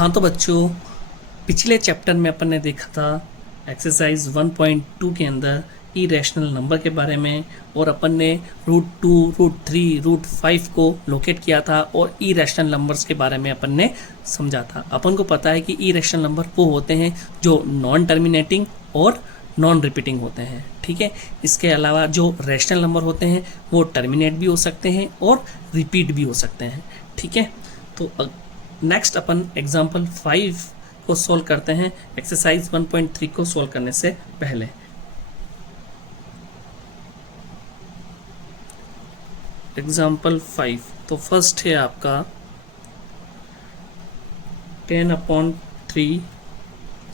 हाँ तो बच्चों, पिछले चैप्टर में अपन ने देखा था एक्सरसाइज 1.2 के अंदर इरेशनल नंबर के बारे में, और अपन ने √2, √3, √5 को लोकेट किया था और इरेशनल नंबर्स के बारे में अपन ने समझा था। अपन को पता है कि इरेशनल नंबर वो होते हैं जो नॉन टर्मिनेटिंग और नॉन रिपीटिंग होते हैं, ठीक है। इसके अलावा जो रैशनल नंबर होते हैं वो टर्मिनेट भी हो सकते हैं और रिपीट भी हो सकते हैं, ठीक है। तो नेक्स्ट अपन एग्जाम्पल 5 को सॉल्व करते हैं एक्सरसाइज 1.3 को सॉल्व करने से पहले। एग्जाम्पल 5, तो फर्स्ट है आपका 10/3,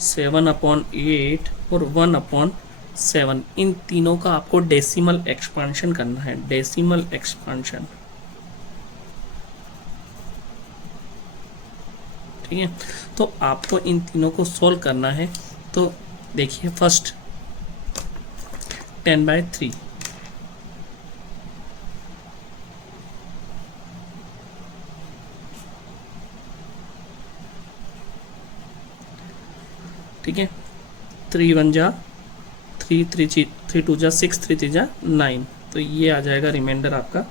7/8 और 1/7। इन तीनों का आपको डेसिमल एक्सपांशन करना है, डेसिमल एक्सपांशन, ठीक है। तो आपको इन तीनों को सॉल्व करना है। तो देखिए फर्स्ट 10/3, ठीक है। 3 1 जा 3, 3 2 जा 6, 3 3 जा 9, तो ये आ जाएगा रिमाइंडर आपका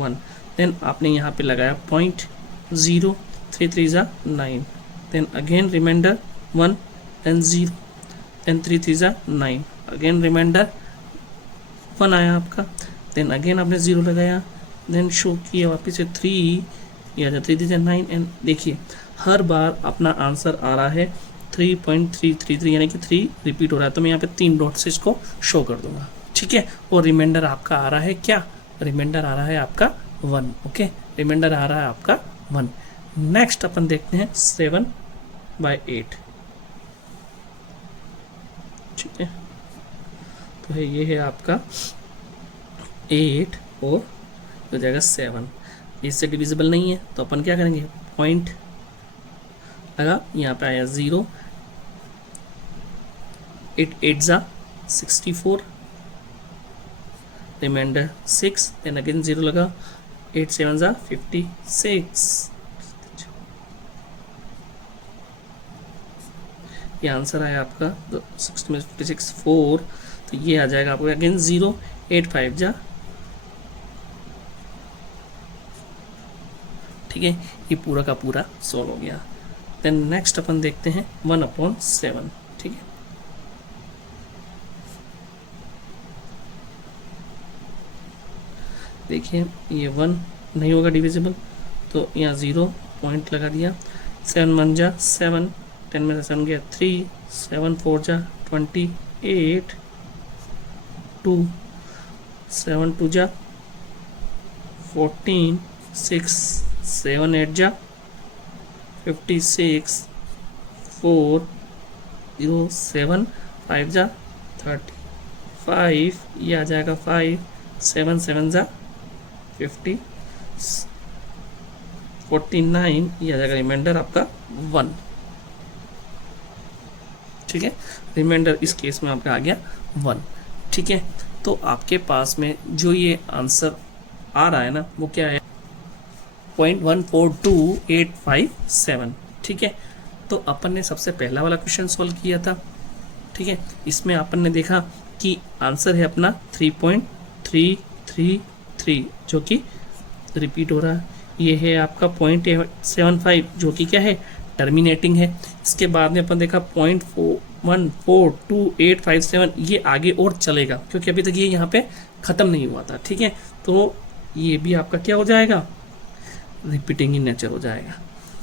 1। देन आपने यहाँ पे लगाया 0.0, 3 3 जा 9, then again reminder 1, then 0, then 3 3 जा 9, अगेन रिमाइंडर 1 आया आपका, देन अगेन आपने 0 लगाया, देन शो किया वापस से 3, ये आ जाए 3 3 जा 9। एंड देखिए हर बार अपना आंसर आ रहा है 3.333, यानी कि 3 रिपीट हो रहा है। तो मैं यहाँ पे 3 डॉट से इसको शो कर दूंगा, ठीक है। और रिमाइंडर आपका आ रहा है क्या? रिमाइंडर आ रहा है आपका 1, ओके। रिमाइंडर आ रहा है आपका 1। नेक्स्ट अपन देखते हैं 7/8, ठीक है। तो है ये है आपका 8 और हो जाएगा 7, इससे डिविजिबल नहीं है तो अपन क्या करेंगे, पॉइंट लगा, यहाँ पे आया 0, 8 8 जा 64, रिमाइंडर 6, देन अगेन 0 लगा, 8 7 जा 56, ये आंसर आया आपका 6 में 56 4, तो ये आ जाएगा आपको अगेन 0, 8 5 जा, ठीक है। ये पूरा का पूरा सॉल्व हो गया। देन नेक्स्ट अपन देखते हैं 1/7, ठीक है। देखिए ये 1 नहीं होगा डिविजिबल, तो यहाँ 0 पॉइंट लगा दिया, 7 1 जा 7, 10 में से 7 गया 3, 7 4 जा 28, 2 7 2 जा 14, 6 7 8 जा 56, 4 0 7 5 जा 35, ये आ जाएगा 5, 7 7 जा 50, 49, ये आ जाएगा रिमाइंडर आपका 1, ठीक है। रिमाइंडर इस केस में आपका आ गया 1, ठीक है। तो आपके पास में जो ये आंसर आ रहा है ना वो क्या है, 0.142857, ठीक है। तो अपन ने सबसे पहला वाला क्वेश्चन सॉल्व किया था, ठीक है। इसमें अपन ने देखा कि आंसर है अपना 3.333 जो कि रिपीट हो रहा है। ये है आपका 0.75 जो कि क्या है, टर्मिनेटिंग है। इसके बाद में अपन देखा 0.142857, ये आगे और चलेगा क्योंकि अभी तक ये यहाँ पे ख़त्म नहीं हुआ था, ठीक है। तो ये भी आपका क्या हो जाएगा, रिपीटिंग इन नेचर हो जाएगा,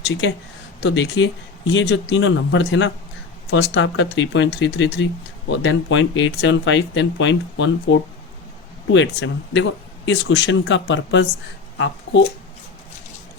ठीक है। तो देखिए ये जो तीनों नंबर थे ना, फर्स्ट आपका 3.333 और देन 0.875, देन 0.14287। देखो इस क्वेश्चन का पर्पस आपको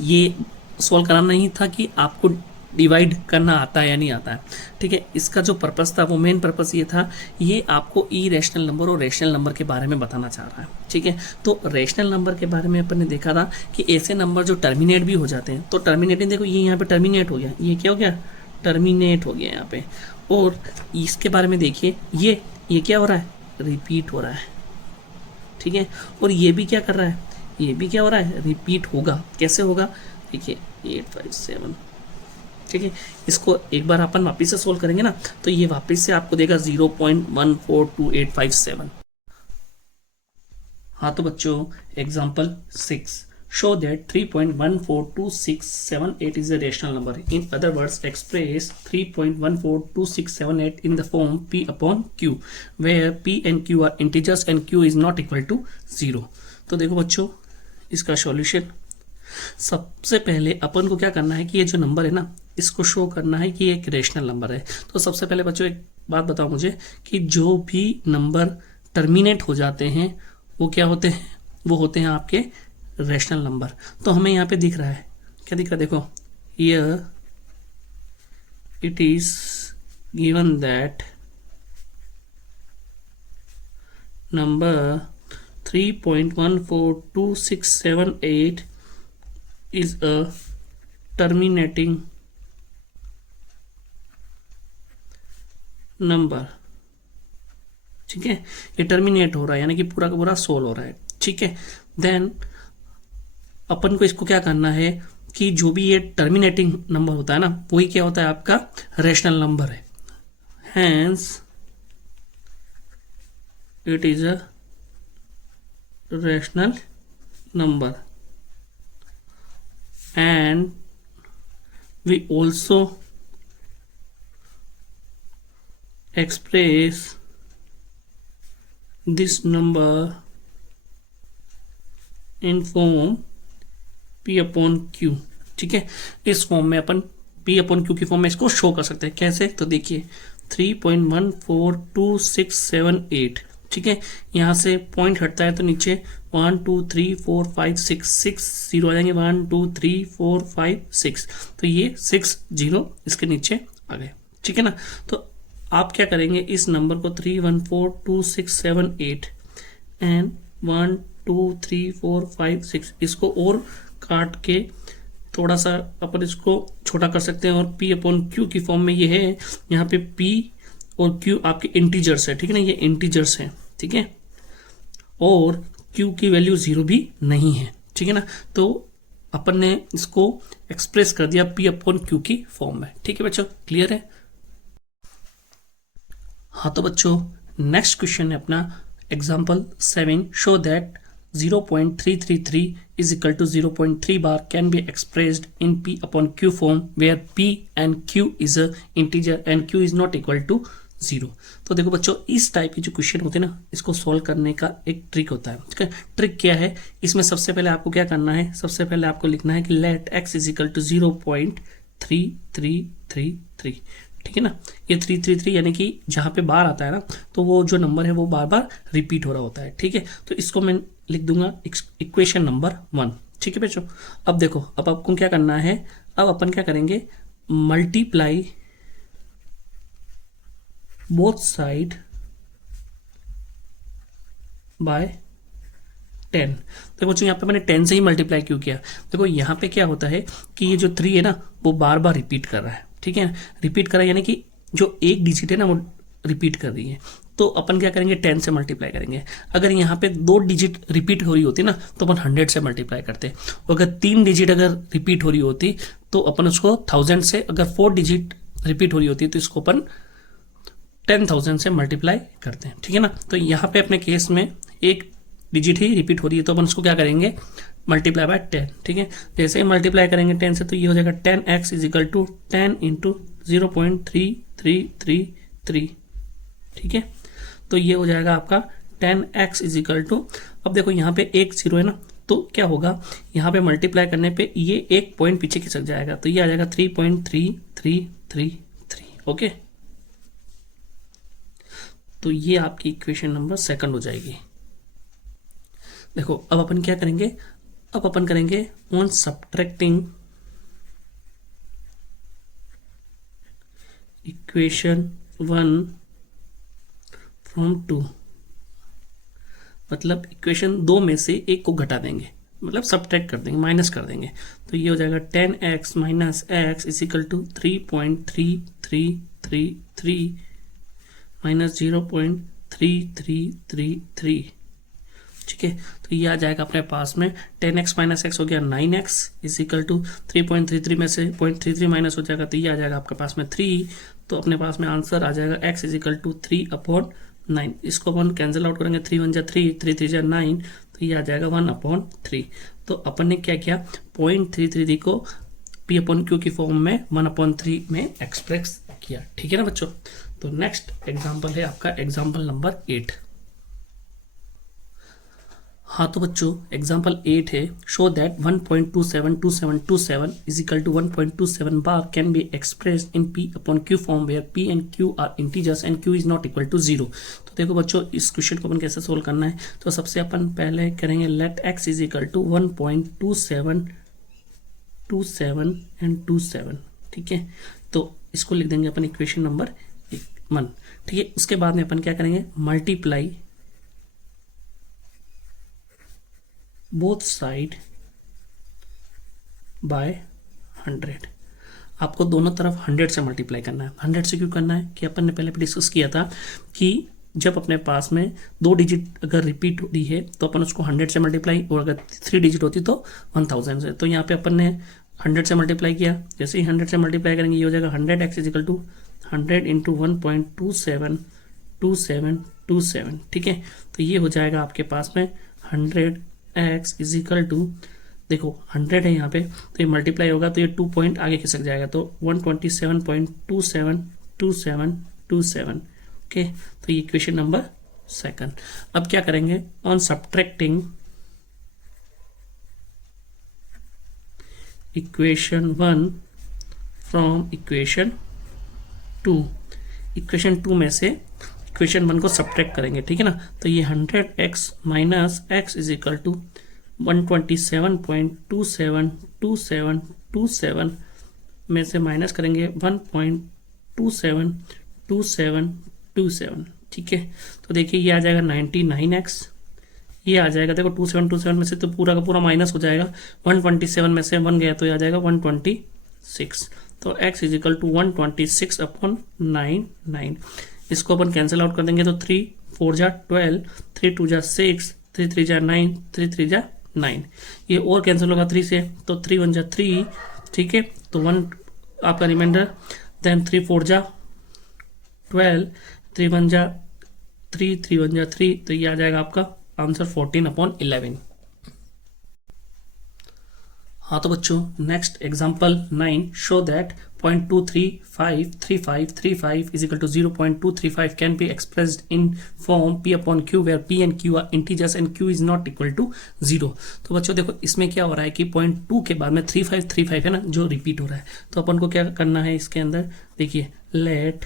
ये सॉल्व कराना नहीं था कि आपको डिवाइड करना आता है या नहीं आता है, ठीक है। इसका जो पर्पस था वो मेन पर्पस ये था, ये आपको इरेशनल नंबर और रेशनल नंबर के बारे में बताना चाह रहा है, ठीक है। तो रेशनल नंबर के बारे में अपन ने देखा था कि ऐसे नंबर जो टर्मिनेट भी हो जाते हैं, तो टर्मिनेटिंग देखो ये यहाँ पे टर्मिनेट हो गया, ये क्या हो गया, टर्मिनेट हो गया यहाँ पे। और इसके बारे में देखिए ये क्या हो रहा है, रिपीट हो रहा है, ठीक है। और ये भी क्या कर रहा है, ये भी क्या हो रहा है, रिपीट होगा। कैसे होगा, देखिए 8 5 7, ठीक है। इसको एक बार अपन वापस से सोल्व करेंगे ना, तो ये वापस से आपको देगा 0.142857। हाँ तो बच्चों, example 6, show that 3.142678 is a rational number. In other words, express 3.142678 in the form p upon q, where p and q are integers and q is not equal to 0. तो देखो बच्चों, इसका सॉल्यूशन, सबसे पहले अपन को क्या करना है कि ये जो नंबर है ना, इसको शो करना है कि ये एक रेशनल नंबर है। तो सबसे पहले बच्चों एक बात बताओ मुझे कि जो भी नंबर टर्मिनेट हो जाते हैं वो क्या होते हैं, वो होते हैं आपके रेशनल नंबर। तो हमें यहाँ पे दिख रहा है, क्या दिख रहा है, देखो here it is given that number 3.142678 is a terminating number. ठीक है, ये टर्मिनेट हो रहा है यानी कि पूरा का पूरा सोल्व हो रहा है। ठीक है, देन अपन को इसको क्या करना है कि जो भी ये टर्मिनेटिंग नंबर होता है ना, वही क्या होता है, आपका रेशनल नंबर है। Hence it is a rational number and we also express this number in form p upon q। ठीक है, इस फॉर्म में अपन p अपॉन q की फॉर्म में इसको शो कर सकते हैं। कैसे, तो देखिए 3.142678, ठीक है, यहाँ से पॉइंट हटता है तो नीचे 1 2 3 4 5 6 6 जीरो आ जाएंगे, 1 2 3 4 5 6, तो ये 6 जीरो इसके नीचे आ गए। ठीक है ना, तो आप क्या करेंगे, इस नंबर को 3142678 एंड 1 2 3 4 5 6 इसको और काट के थोड़ा सा अपन इसको छोटा कर सकते हैं, और p अपॉन q की फॉर्म में ये है। यहाँ पे p और q आपके इंटीजर्स है, ठीक है ना, ये इंटीजर्स है। ठीक है, और q की वैल्यू 0 भी नहीं है। ठीक है ना, तो अपन ने इसको एक्सप्रेस कर दिया p अपॉन q की फॉर्म में। ठीक है बच्चों, क्लियर है। हाँ तो बच्चों, नेक्स्ट क्वेश्चन है अपना example 7, show that 0.333 is equal to 0.3 bar can be expressed in p upon q form where p and q is a integer and q is not equal to 0। तो देखो बच्चों, इस टाइप के जो question होते हैं ना, इसको सॉल्व करने का एक ट्रिक होता है। ठीक है, ट्रिक क्या है, इसमें सबसे पहले आपको क्या करना है, सबसे पहले आपको लिखना है कि let x is equal to 0.3333। ठीक है ना, ये 333 यानी कि जहाँ पे बार आता है ना, तो वो जो नंबर है वो बार बार रिपीट हो रहा होता है। ठीक है, तो इसको मैं लिख दूंगा इक्वेशन नंबर 1। ठीक है बच्चों, अब देखो, अब आपको क्या करना है, अब अपन क्या करेंगे, मल्टीप्लाई बोथ साइड बाय 10। देखो बच्चों, यहाँ पे मैंने 10 से ही मल्टीप्लाई क्यों किया, देखो यहाँ पे क्या होता है कि ये जो 3 है ना, वो बार बार रिपीट कर रहा है। ठीक है, रिपीट कर रहा है यानी कि जो एक डिजिट है ना वो रिपीट कर रही है, तो अपन क्या करेंगे, 10 से मल्टीप्लाई करेंगे। अगर यहाँ पे 2 डिजिट रिपीट हो रही होती ना, तो अपन 100 से मल्टीप्लाई करते। अगर 3 डिजिट अगर रिपीट हो रही होती तो अपन उसको 1000 से, अगर 4 डिजिट रिपीट हो रही होती तो इसको अपन 10,000 से मल्टीप्लाई करते हैं। ठीक है ना, तो यहाँ पे अपने केस में एक डिजिट ही रिपीट हो रही है, तो अपन उसको क्या करेंगे, मल्टीप्लाई बाय 10। ठीक है, जैसे ही मल्टीप्लाई करेंगे 10 से, तो ये हो जाएगा 10x is equal to 10 into 0.3333। ठीक है, तो ये हो जाएगा आपका 10x इज इक्वल टू, अब देखो यहाँ पे एक जीरो है ना, तो क्या होगा, यहाँ पे मल्टीप्लाई करने पे ये एक पॉइंट पीछे खिसक जाएगा, तो ये आ जाएगा 3.3333। ओके, तो ये आपकी इक्वेशन नंबर 2 हो जाएगी। देखो अब अपन क्या करेंगे, अब अपन करेंगे ऑन सब्ट्रैक्टिंग इक्वेशन 1 फ्रॉम 2, मतलब इक्वेशन 2 में से एक को घटा देंगे, मतलब सब्ट्रैक्ट कर देंगे, माइनस कर देंगे, तो ये हो जाएगा 10x minus x is equal to 3.3333 minus 0.3333। ठीक है। तो ये आ जाएगा अपने पास में 10x माइनस एक्स हो गया 9x इज इक्वल टू 3.33 में से 0.33 माइनस हो जाएगा तो ये आ जाएगा आपके पास में 3। तो अपने पास में आंसर आ जाएगा x इज इक्वल टू 3/9। इसको अपन कैंसिल आउट करेंगे, 3 × 1 = 3, 3 × 3 = 9, तो ये आ जाएगा 1/3। तो अपन ने क्या किया, 0.33 को p/q की फॉर्म में 1/3 में एक्सप्रेस किया। ठीक है ना बच्चों। तो नेक्स्ट एग्जाम्पल है आपका एग्जाम्पल नंबर 8। हाँ तो बच्चों एग्जाम्पल 8 है, show that 1.272727 is equal to 1.27 bar can be express in p/q form where p and q are integers and q is not equal to 0। तो देखो बच्चों इस क्वेश्चन को अपन कैसे सोल्व करना है। तो सबसे अपन पहले करेंगे let x is equal to 1.2727 and 27। ठीक है, तो इसको लिख देंगे अपन इक्वेशन नंबर 1। ठीक है, उसके बाद में अपन क्या करेंगे, मल्टीप्लाई बोथ साइड बाय 100। आपको दोनों तरफ 100 से मल्टीप्लाई करना है। 100 से क्यों करना है कि अपन ने पहले भी डिस्कस किया था कि जब अपने पास में 2 डिजिट अगर रिपीट हो रही है तो अपन उसको 100 से मल्टीप्लाई, और अगर 3 डिजिट होती तो 1000 से। तो यहाँ पे अपन ने 100 से मल्टीप्लाई किया, जैसे ही 100 से मल्टीप्लाई करेंगे ये हो जाएगा 100x is equal to 100 into 1.272727। ठीक है, तो ये हो जाएगा आपके पास में 100x इज इक्वल टू, देखो 100 है यहाँ पे तो ये मल्टीप्लाई होगा तो ये 2 पॉइंट आगे खिसक जाएगा तो 127.272727। ओके, तो ये इक्वेशन नंबर 2। अब क्या करेंगे, on subtracting equation 1 from equation 2, equation 2 में से इक्वेशन 1 को सब्ट्रैक्ट करेंगे। ठीक है ना, तो ये 100x minus x is equal to 127.272727 में से माइनस करेंगे 1.272727। ठीक है, तो देखिए ये आ जाएगा 99x, ये आ जाएगा, देखो 2727 में से तो पूरा का पूरा माइनस हो जाएगा, 127 में से 1 गया तो ये आ जाएगा 126। तो x इज इक्वल टू 126/99। इसको अपन कैंसिल आउट कर देंगे तो 3 4 जा 12, 3 2 जा 6, 3 3 जा 9, 3 3 जा 9, ये और कैंसिल होगा 3 से तो 3 1 जा 3। ठीक है, तो 1 आपका रिमाइंडर, देन 3 4 जा 12, 3 1 जा 3, 3 1 जा 3, तो ये आ जाएगा आपका आंसर 14/11। हाँ तो बच्चों next example 9, show that 0.2353535 is equal to 0.235 can be expressed in form p/q where p and q are integers and q is not equal to 0। तो बच्चों देखो इसमें क्या हो रहा है कि 0.2 के बाद में 3535 है ना जो रिपीट हो रहा है, तो अपन को क्या करना है इसके अंदर, देखिए let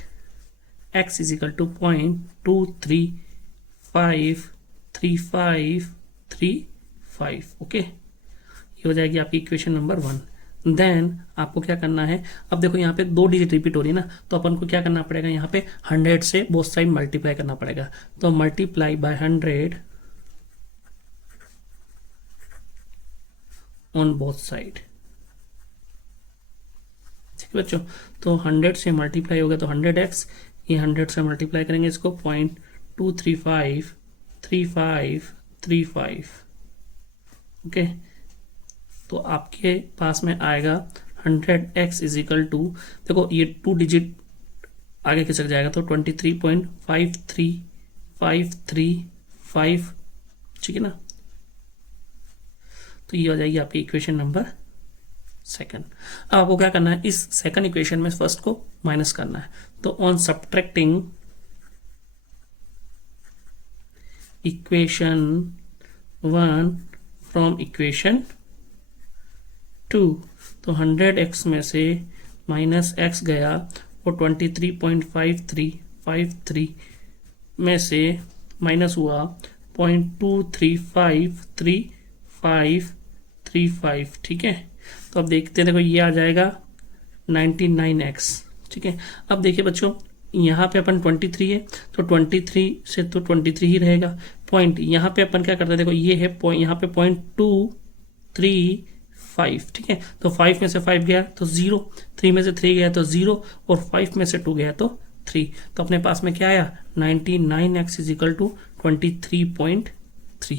x is equal to 0.2353535। Okay, ये हो जाएगी आपकी इक्वेशन नंबर 1। देन आपको क्या करना है, अब देखो यहाँ पे 2 डिजिट रिपीट हो रही है ना, तो अपन को क्या करना पड़ेगा, यहाँ पे 100 से बोथ साइड मल्टीप्लाई करना पड़ेगा। तो multiply by 100 on both side. ठीक है बच्चों, तो 100 से मल्टीप्लाई होगा तो 100x, ये 100 से मल्टीप्लाई करेंगे इसको 0.2353535। ओके, तो आपके पास में आएगा 100x इज इक्वल टू, देखो ये 2 डिजिट आगे खिसक जाएगा तो 23.53535। ठीक है ना, तो ये हो जाएगी आपकी इक्वेशन नंबर 2। अब आपको क्या करना है, इस सेकंड इक्वेशन में फर्स्ट को माइनस करना है। तो on subtracting equation 1 from equation 2, तो 100x में से माइनस x गया और 23.5353 में से माइनस हुआ 0.2353535। ठीक है, तो अब देखते हैं, देखो ये आ जाएगा 99x। ठीक है, अब देखिए बच्चों यहाँ पे अपन 23 है तो 23 से तो 23 ही रहेगा। पॉइंट यहाँ पे अपन क्या करते हैं, देखो ये है पॉइंट, यहाँ पे 0.235। ठीक है, तो 5 में से 5 गया तो 0, 3 में से 3 गया तो 0 और 5 में से 2 गया तो 3। तो अपने पास में क्या आया 99x is equal to 23.3।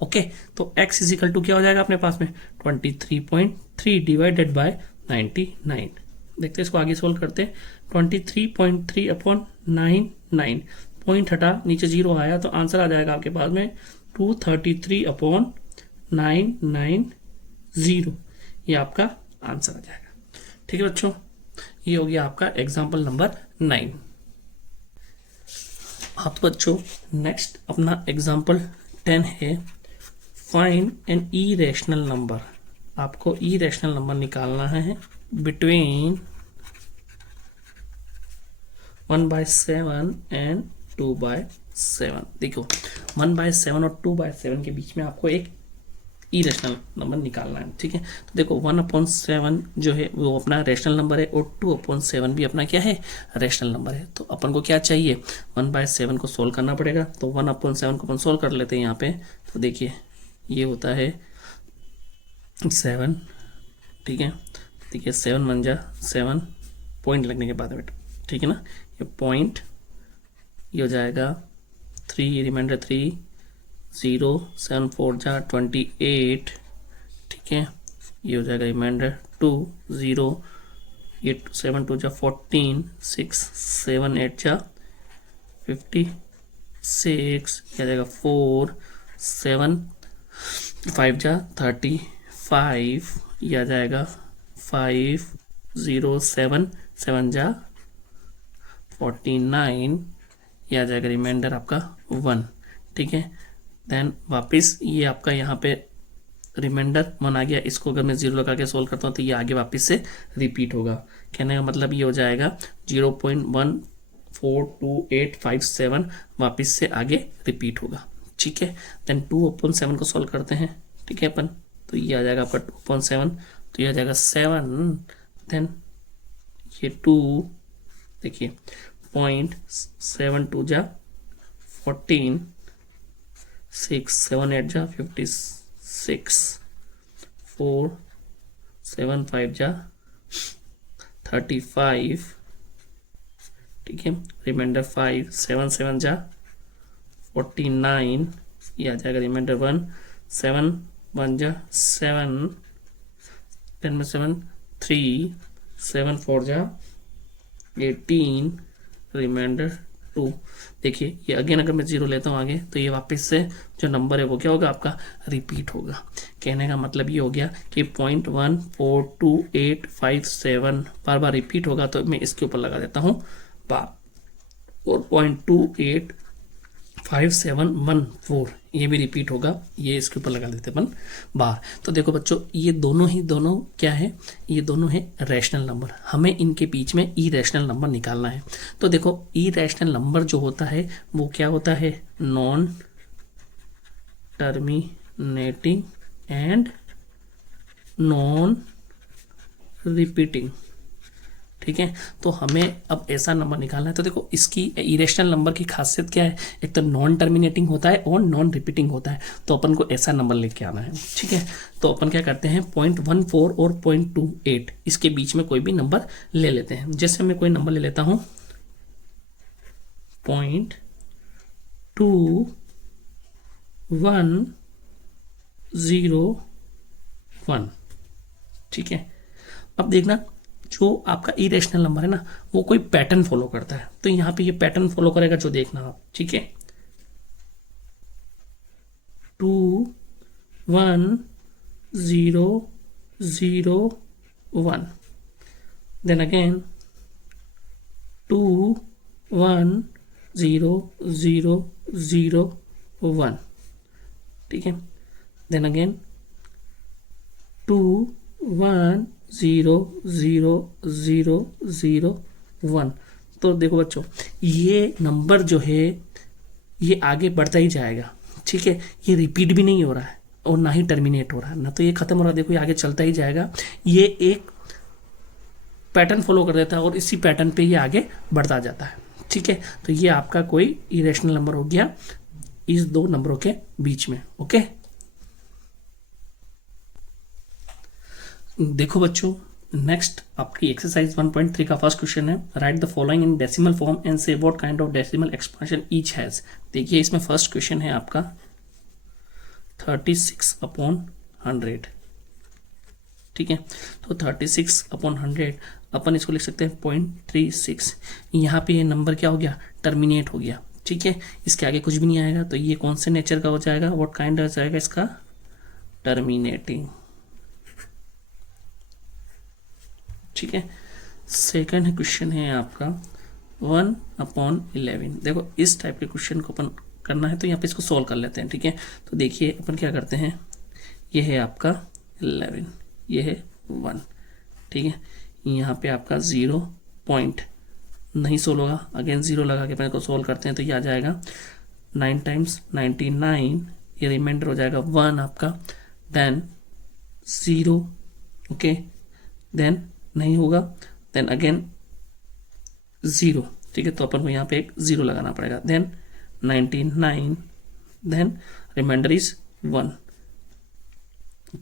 Okay, तो x इजिकल टू क्या हो जाएगा अपने पास में 23.3 डिवाइडेड बाय 99। देखते हैं इसको आगे सोल्व करते हैं। 23.3 अपॉन 99, पॉइंट हटा नीचे जीरो आया तो आंसर आ जाएगा आपके पास में 233 अपॉन 990। ये आपका आंसर आ जाएगा। ठीक है बच्चों, ये हो गया आपका एग्जाम्पल नंबर 9। अब तो बच्चों नेक्स्ट अपना एग्जाम्पल 10 है, फाइंड एन इरेशनल नंबर। आपको इरेशनल नंबर निकालना है बिटवीन 1/7 एंड 2/7। देखो 1/7 और 2/7 के बीच में आपको एक इरेशनल नंबर निकालना है। ठीक है, तो देखो 1/7 जो है वो अपना रेशनल नंबर है और 2/7 भी अपना क्या है, रेशनल नंबर है। तो अपन को क्या चाहिए, 1/7 को सोल्व करना पड़ेगा। तो 1/7 को अपन सोल्व कर लेते हैं यहाँ पे। तो देखिए ये होता है 7। ठीक है, देखिए 7 1 जा 7, पॉइंट लगने के बाद बेटा, ठीक है ना, ये पॉइंट, ये हो जाएगा 3, रिमाइंडर 3, 0, 7 4 जा 28। ठीक है, ये हो जाएगा रिमाइंडर 2, 0, ये 7 2 जा 14, 6 7 8 जा 56, ये आ जाएगा 4, 7 5 जा 35, ये आ जाएगा 5, 0 7 7 जा 49, ये आ जाएगा रिमाइंडर आपका 1। ठीक है, देन वापस ये आपका यहाँ पे रिमाइंडर 1 आ गया। इसको अगर मैं 0 लगा के सोल्व करता हूँ तो ये आगे वापस से रिपीट होगा। कहने का मतलब ये हो जाएगा 0.142857 वापस से आगे रिपीट होगा। ठीक है, देन 2/7 को सोल्व करते हैं। ठीक है अपन, तो ये आ जाएगा आपका 2/7, तो ये आ जाएगा 7, देन ये 2, देखिए 0.72 जा 14, 6 7 8 जा 56, 4 7 5 जा 35। ठीक है, रिमाइंडर 5, 7 7 जा 49, ये आ जाएगा रिमाइंडर 1, 7 1 जा 7, 10 में 7 3, 7 4 जा 18, रिमाइंडर 2। देखिए ये अगेन अगर मैं 0 लेता हूँ आगे तो ये वापस से जो नंबर है वो क्या होगा आपका, रिपीट होगा। कहने का मतलब ये हो गया कि 0.142857 बार बार रिपीट होगा, तो मैं इसके ऊपर लगा देता हूँ बार, और 0.285714 ये भी रिपीट होगा, ये इसके ऊपर लगा देते अपन बार। तो देखो बच्चों ये दोनों क्या है, ये दोनों है रैशनल नंबर। हमें इनके बीच में इरेशनल नंबर निकालना है। तो देखो इरेशनल नंबर जो होता है वो क्या होता है, non terminating and non repeating. ठीक है, तो हमें अब ऐसा नंबर निकालना है। तो देखो इसकी इरेशनल नंबर की खासियत क्या है, एक तो नॉन टर्मिनेटिंग होता है और नॉन रिपीटिंग होता है। तो अपन को ऐसा नंबर लेके आना है। ठीक है, तो अपन क्या करते हैं 0.14 और 0.28 इसके बीच में कोई भी नंबर ले लेते हैं। जैसे मैं कोई नंबर ले लेता हूं 0.2101। ठीक है, अब देखना जो आपका इरेशनल नंबर है ना वो कोई पैटर्न फॉलो करता है। तो यहां पे ये पैटर्न फॉलो करेगा जो देखना आप। ठीक है, 21001, देन अगेन 2100001। ठीक है, देन अगेन 2100001। तो देखो बच्चों ये नंबर जो है ये आगे बढ़ता ही जाएगा। ठीक है, ये रिपीट भी नहीं हो रहा है और ना ही टर्मिनेट हो रहा है, ना तो ये खत्म हो रहा है। देखो ये आगे चलता ही जाएगा, ये एक पैटर्न फॉलो कर देता है और इसी पैटर्न पे ये आगे बढ़ता जाता है। ठीक है, तो ये आपका कोई इरेशनल नंबर हो गया इस दो नंबरों के बीच में। ओके, देखो बच्चों नेक्स्ट आपकी एक्सरसाइज 1.3 का फर्स्ट क्वेश्चन है, write the following in decimal form and say what kind of decimal expansion each has. देखिए इसमें फर्स्ट क्वेश्चन है आपका 36/100, ठीक है। तो 36/100 अपन इसको लिख सकते हैं 0.36। यहाँ पे ये नंबर क्या हो गया, टर्मिनेट हो गया, ठीक है। इसके आगे कुछ भी नहीं आएगा, तो ये कौन से नेचर का हो जाएगा, व्हाट काइंड हो जाएगा इसका, टर्मिनेटिंग, ठीक है। सेकंड क्वेश्चन है आपका 1/11। देखो इस टाइप के क्वेश्चन को अपन करना है तो यहाँ पे इसको सॉल्व कर लेते हैं, ठीक है। तो देखिए अपन क्या करते हैं, ये है आपका 11, ये है 1, ठीक है। यहाँ पे आपका 0 पॉइंट नहीं सोल्व होगा, अगेन 0 लगा के अपन इसको सॉल्व करते हैं तो ये आ जाएगा 9 टाइम्स 99, ये रिमाइंडर हो जाएगा 1 आपका, देन 0, ओके, देन नहीं होगा, देन अगेन 0, ठीक है। तो अपन को यहाँ पे एक 0 लगाना पड़ेगा, देन 99, देन रिमाइंडर इज 1।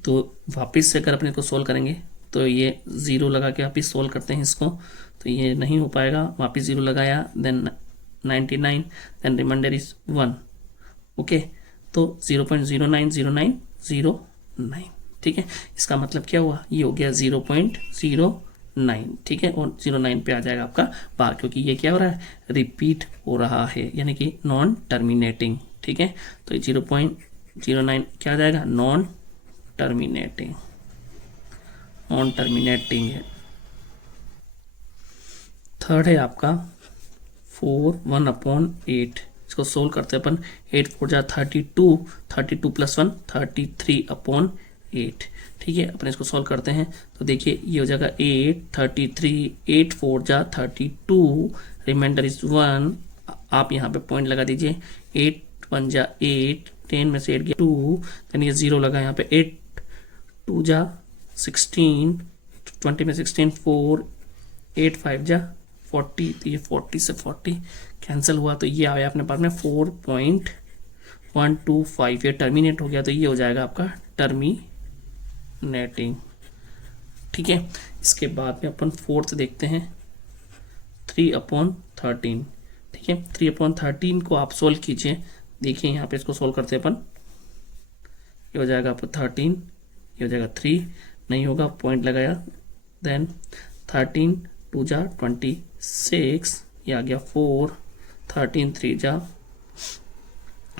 तो वापस से अगर अपने को सोल्व करेंगे तो ये 0 लगा के वापस सोल्व करते हैं इसको, तो ये नहीं हो पाएगा, वापस 0 लगाया, then 99, then reminder is 1, okay. तो 0.090909, ठीक है। इसका मतलब क्या हुआ, ये हो गया 0.09, ठीक है। और 09 पे आ जाएगा आपका बार, क्योंकि ये क्या हो रहा है, रिपीट हो रहा है, यानी कि नॉन टर्मिनेटिंग, ठीक है। तो 0.09 क्या आ जाएगा, नॉन टर्मिनेटिंग, नॉन टर्मिनेटिंग है। थर्ड है आपका 1/8, इसको सोल्व करते हैं अपन, 8 4 जा 32, 32 + 1 33/8, ठीक है। अपन इसको सॉल्व करते हैं तो देखिए ये हो जाएगा 8 33, 8 4 जा 32, रिमाइंडर इज 1। आप यहाँ पे पॉइंट लगा दीजिए, 8 1 जा 8, 10 में से 8 गया 2, देन ये 0 लगा यहाँ पे, 8 2 जा 16, 20 में 16 4, 8 5 जा 40, तो ये 40 से 40 कैंसिल हुआ, तो ये आया अपने पास में 4.125, ये टर्मिनेट हो गया, तो ये हो जाएगा आपका टर्मिनेटिंग, ठीक है। इसके बाद में अपन फोर्थ देखते हैं 3/13, ठीक है। 3/13 को आप सोल्व कीजिए, देखिए यहाँ पे इसको सोल्व करते हैं अपन, ये हो जाएगा आपको 13, ये हो जाएगा 3, नहीं होगा, पॉइंट लगाया, देन 13 2 जा 26, ये आ गया 4, 13 3 जा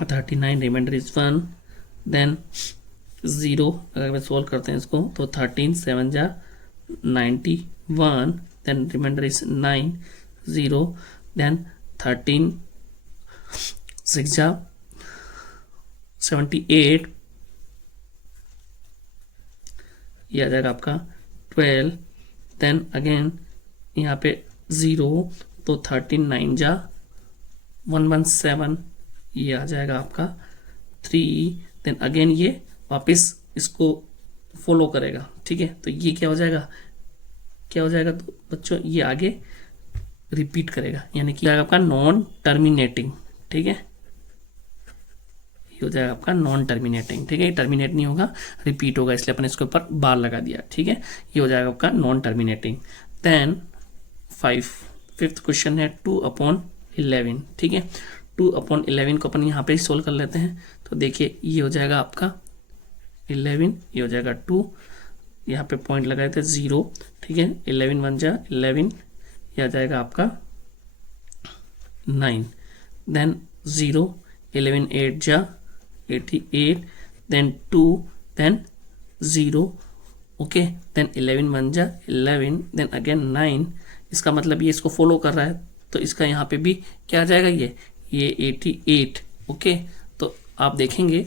39, रिमाइंडर इज 1, देन 0, अगर मैं सोल्व करते हैं इसको तो 13 7 जा 91, देन रिमाइंडर इज 9, 0, देन 13 6 जा 78, ये आ जाएगा आपका 12, देन अगेन यहाँ पे 0, तो 13 9 जा 117, ये आ जाएगा आपका 3, देन अगेन ये वापस इसको फॉलो करेगा, ठीक है। तो ये क्या हो जाएगा, क्या हो जाएगा, तो बच्चों ये आगे रिपीट करेगा, यानी कि आपका नॉन टर्मिनेटिंग, ठीक है। ये हो जाएगा आपका नॉन टर्मिनेटिंग, ठीक है। टर्मिनेट नहीं होगा, रिपीट होगा, इसलिए अपन इसके ऊपर बार लगा दिया, ठीक है। ये हो जाएगा आपका non terminating. Then fifth question है 2/11, ठीक है। 2/11 को अपन यहाँ पे सोल्व कर लेते हैं, तो देखिए ये हो जाएगा आपका 11, ये हो जाएगा 2, यहाँ पे पॉइंट लगाए थे 0, ठीक है। 11 1 जा 11, ये आ जाएगा आपका 9, देन 0, 11 8 जा 88, देन 2, देन 0, ओके, देन 11 1 जा 11, देन अगेन 9। इसका मतलब ये इसको फॉलो कर रहा है, तो इसका यहाँ पे भी क्या आ जाएगा, ये 88, ओके। तो आप देखेंगे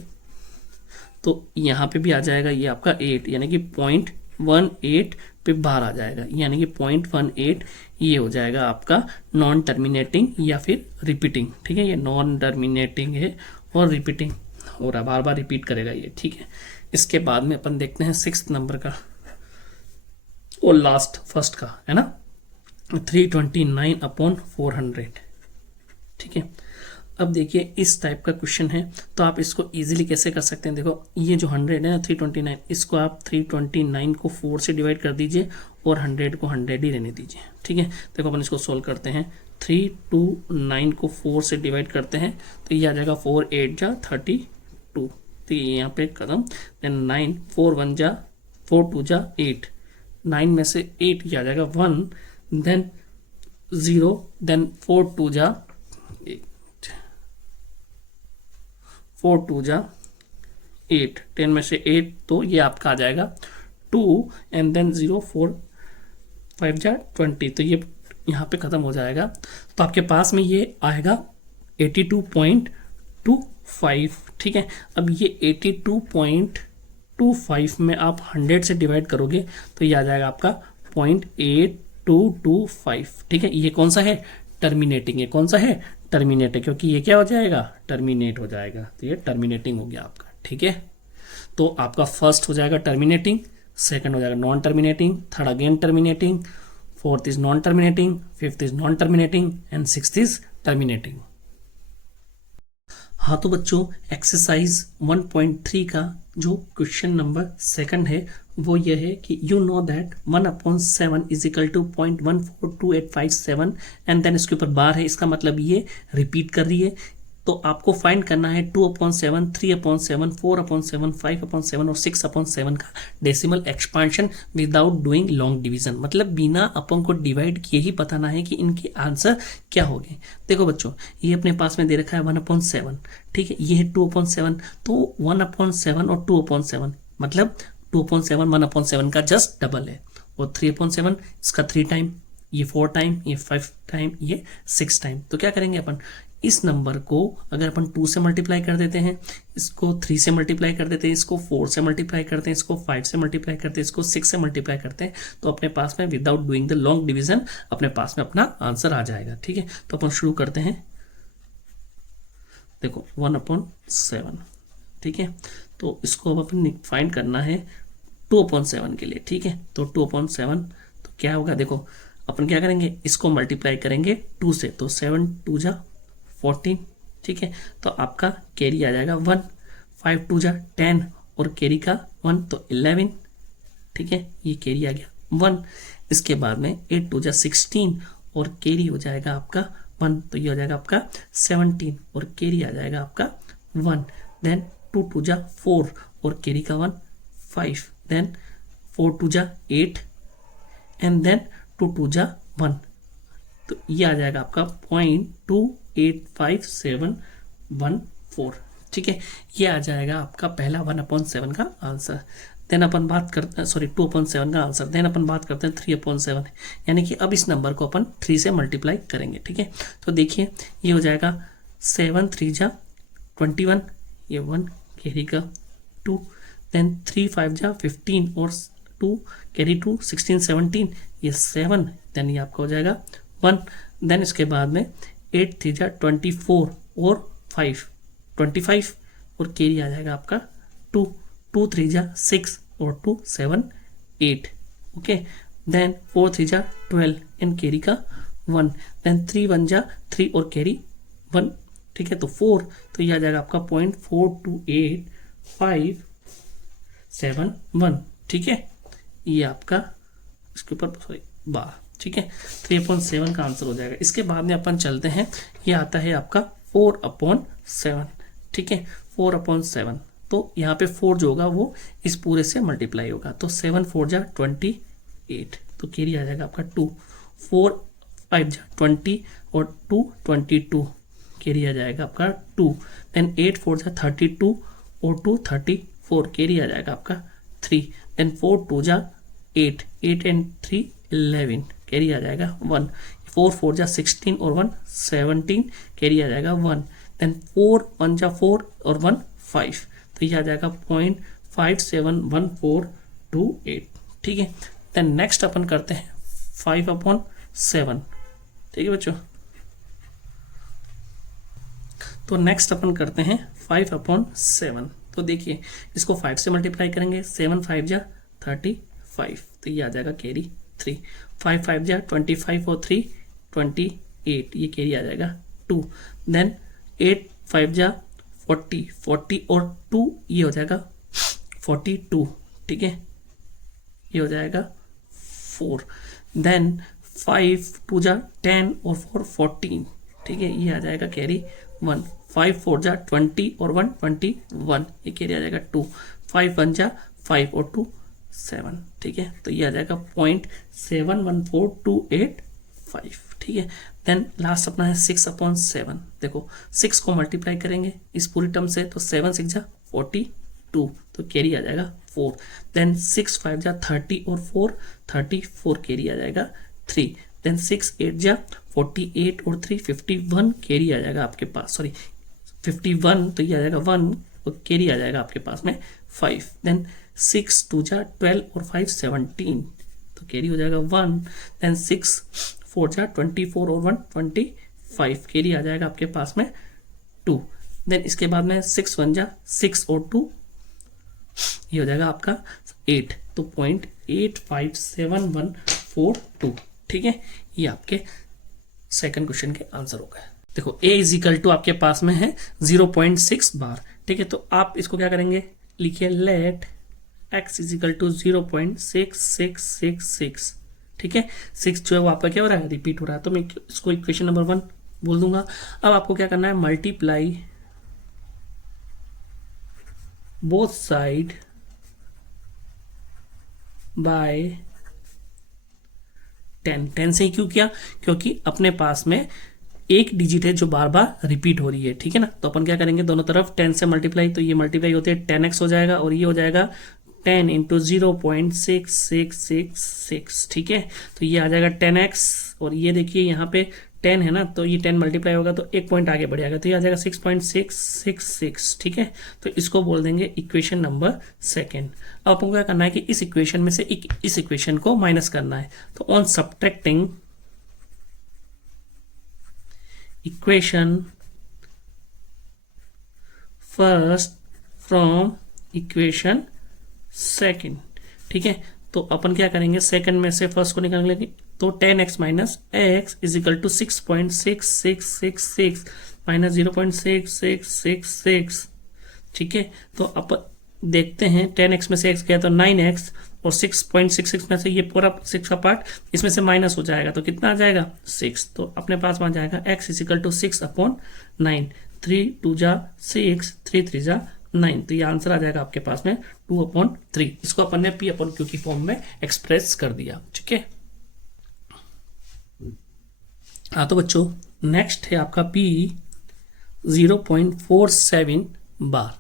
तो यहाँ पे भी आ जाएगा ये आपका 8, यानी कि 0.18 पे बाहर आ जाएगा, यानी कि 0.18 ये हो जाएगा आपका नॉन टर्मिनेटिंग या फिर रिपीटिंग, ठीक है। ये नॉन टर्मिनेटिंग है और रिपीटिंग हो रहा है, बार बार रिपीट करेगा ये, ठीक है। इसके बाद में अपन देखते हैं 6th नंबर का और लास्ट फर्स्ट का है ना, 329/400, ठीक है। अब देखिए इस टाइप का क्वेश्चन है, तो आप इसको इजीली कैसे कर सकते हैं, देखो ये जो 100 है ना 329, इसको आप 329 को 4 से डिवाइड कर दीजिए और 100 को 100 ही रहने दीजिए, ठीक है। देखो अपन इसको सोल्व करते हैं, 329 को 4 से डिवाइड करते हैं तो ये आ जाएगा 4 8 जा 32, तो ये यहाँ पे खत्म। देन 9 4 1 जा 4 2 जा 8, 9 में से 8 ये आ जाएगा 1, देन 0, देन 4 2 जा 8, 10 में से 8 तो ये आपका आ जाएगा 2, एंड देन 0 4 5 जा 20, तो ये यहाँ पे ख़त्म हो जाएगा। तो आपके पास में ये आएगा 82.25, ठीक है। अब ये 82.25 में आप 100 से डिवाइड करोगे तो ये आ जाएगा आपका 0.8225, ठीक है। ये कौन सा है? टर्मिनेटिंग है। कौन सा है? टर्मिनेट है, क्योंकि ये क्या हो जाएगा? टर्मिनेट हो जाएगा, तो ये टर्मिनेटिंग हो गया आपका, ठीक है। तो आपका फर्स्ट हो जाएगा टर्मिनेटिंग, सेकंड हो जाएगा non terminating, third again terminating, fourth is non terminating, fifth is non terminating and sixth is terminating. हाँ तो बच्चों, एक्सरसाइज 1.3 का जो क्वेश्चन नंबर सेकंड है वो ये है कि you know that 1/7 is equal to 0.142857, and then इसके ऊपर बार है, इसका मतलब ये रिपीट कर रही है। तो आपको फाइंड करना है 2/7, 3/7, 4/7, 5/7 और 6/7 का decimal expansion without doing long division, मतलब बिना अपन को डिवाइड किए ही बताना है कि इनके आंसर क्या हो गए। देखो बच्चों, ये अपने पास में दे रखा है 1/7, ठीक है, ये है 2/7, तो 1/7 और 2/7 मतलब 2/7 1/7 का जस्ट डबल है, और 3/7 इसका 3 टाइम, ये 4 टाइम, ये 5 टाइम, ये 6 टाइम। तो क्या करेंगे अपन, इस नंबर को अगर अपन 2 से मल्टीप्लाई कर देते हैं, इसको 3 से मल्टीप्लाई कर देते हैं, इसको 4 से मल्टीप्लाई करते हैं, इसको 5 से मल्टीप्लाई करते हैं, इसको 6 से मल्टीप्लाई करते हैं, तो अपने पास में without doing the long division अपने पास में अपना आंसर आ जाएगा, ठीक है। तो अपन शुरू करते हैं। देखो 1/7, ठीक है, तो इसको अब अपन फाइंड करना है 2/7 के लिए, ठीक है। तो 2/7 तो क्या होगा, देखो अपन क्या करेंगे, इसको मल्टीप्लाई करेंगे 2 से, तो 7 2 जा 14, ठीक है। तो आपका कैरी आ जाएगा 1, 5 2 जा 10 और कैरी का 1 तो 11, ठीक है, ये कैरी आ गया 1। इसके बाद में 8 2 जा 16 और कैरी हो जाएगा आपका 1, तो ये हो जाएगा आपका 17 और कैरी आ जाएगा आपका 1। देन 2 2 जा 4 और कैरी का 1 5, देन 4 2 जा 8 एंड देन 2 2 जा 1, तो ये आ जाएगा आपका 0.285714, ठीक है। ये आ जाएगा आपका पहला 1/7 का आंसर। देन अपन बात करते हैं, सॉरी 2/7 का आंसर। देन अपन बात करते हैं 3/7, यानी कि अब इस नंबर को अपन 3 से मल्टीप्लाई करेंगे, ठीक है। तो देखिए ये हो जाएगा 7 3 जा 21, ये 1 कैरी का 2, देन 3 5 जा 15 और 2 कैरी 2 16 17, ये 7, देन ये आपका हो जाएगा 1। देन इसके बाद में 8 3 जा 24 और 5 25 और कैरी आ जाएगा आपका 2 2 3 जा 6 और 2 7 8, ओके। देन 4 3 जा 12 एंड कैरी का 1, देन 3 1 जा 3 और कैरी 1, ठीक है, तो 4, तो ये आ जाएगा आपका 0.428571, ठीक है। ये आपका इसके ऊपर सॉरी 12, ठीक है, 3/7 का आंसर हो जाएगा। इसके बाद में अपन चलते हैं, ये आता है आपका 4/7, ठीक है, 4/7, तो यहाँ पे 4 जो होगा वो इस पूरे से मल्टीप्लाई होगा, तो 7 4 जा 28, तो कैरी आ जाएगा आपका 2, 4 5 जा 20 और 2 22, कैरी आ जाएगा आपका 2, देन 8 4 जा 32 और 2 34, कैरी आ जाएगा आपका 3, देन 4 2 जा 8 8 एंड 3 11, कैरी आ जाएगा 1, 4 4 जा 16 और 1 17, कैरी आ जाएगा 1, देन 4 1 जा 4 और 1 5, तो ये आ जाएगा 0.571428, ठीक है। देन नेक्स्ट अपन करते हैं 5/7, ठीक है बच्चों। तो नेक्स्ट अपन करते हैं 5/7, तो देखिए इसको 5 से मल्टीप्लाई करेंगे, 7 5 जा 35, तो ये आ जाएगा कैरी 3, 5 5 जा 25 और 3 28, ये कैरी आ जाएगा 2, देन 8 5 जा 40 और 2, ये हो जाएगा 42, ठीक है, ये हो जाएगा 4, देन 5 2 जा 10 और 4 14, ठीक है, ये आ जाएगा कैरी 1, 5 4 जा 20 और 1 21, ये कैरी आ जाएगा 2, 5 1 जा 5 और 2 7, ठीक है। तो ये आ जाएगा 0.714285, ठीक है। देन लास्ट अपना है 6/7, देखो 6 को मल्टीप्लाई करेंगे इस पूरी टर्म से तो 7 6 जा 42, तो कैरी आ जाएगा 4। देन 6 5 जा 30 और 4 34, कैरी आ जाएगा 3। देन 6 8 जा 48 और 3 51, कैरी आ जाएगा आपके पास, सॉरी 51, तो ये आ जाएगा 1 और कैरी आ जाएगा आपके पास में 5। देन 6 2 जा 12 और 5 17, तो कैरी हो जाएगा 1। देन 6 4 जा 24 और 1 25, कैरी आ जाएगा आपके पास में 2। देन इसके बाद में 6 1 जा 6 और 2, ये हो जाएगा आपका 8, तो 0.857142, ठीक है। ये आपके सेकंड क्वेश्चन के आंसर हो गए। देखो a इज इक्वल टू आपके पास में है 0.6 बार, ठीक है। तो आप इसको क्या करेंगे, लिखिए let x is equal to 0.6666, ठीक है। 6 जो है वो आपका क्या हो रहा है, रिपीट हो रहा है, तो मैं इसको इक्वेशन नंबर 1 बोल दूंगा। अब आपको क्या करना है, मल्टीप्लाई बोथ साइड बाय 10 से ही क्यों किया, क्योंकि अपने पास में एक डिजिट है जो बार बार रिपीट हो रही है, ठीक है ना। तो अपन क्या करेंगे, दोनों तरफ 10 से मल्टीप्लाई, तो ये मल्टीप्लाई होते हैं 10x हो जाएगा और ये हो जाएगा 10 इंटू 0.6666, ठीक है। तो ये आ जाएगा 10x और ये देखिए यहाँ पे 10 है ना, तो ये 10 मल्टीप्लाई होगा तो एक पॉइंट आगे बढ़ जाएगा, तो ये आ जाएगा 6.666, ठीक है। तो इसको बोल देंगे इक्वेशन नंबर 2। अब आपको क्या करना है कि इस इक्वेशन में से इस इक्वेशन को माइनस करना है, तो on subtracting equation first from equation second, ठीक है। तो अपन क्या करेंगे, सेकंड में से फर्स्ट को निकाल लेंगे, तो 10x minus x is equal to 6.6666 minus 0.6666, ठीक है। तो अपन देखते हैं 10x में से x गया तो 9x और 6.66 में से ये पूरा 6 का पार्ट इसमें से माइनस हो जाएगा, तो कितना आ जाएगा 6। तो अपने पास में आ जाएगा x इज इक्वल टू 6/9, 3 2 जा 6, 3 3 जा 9, तो ये आंसर आ जाएगा आपके पास में 2/3। इसको अपन ने P/Q की फॉर्म में एक्सप्रेस कर दिया, ठीक है। हाँ तो बच्चों नेक्स्ट है आपका P 0.47 बार,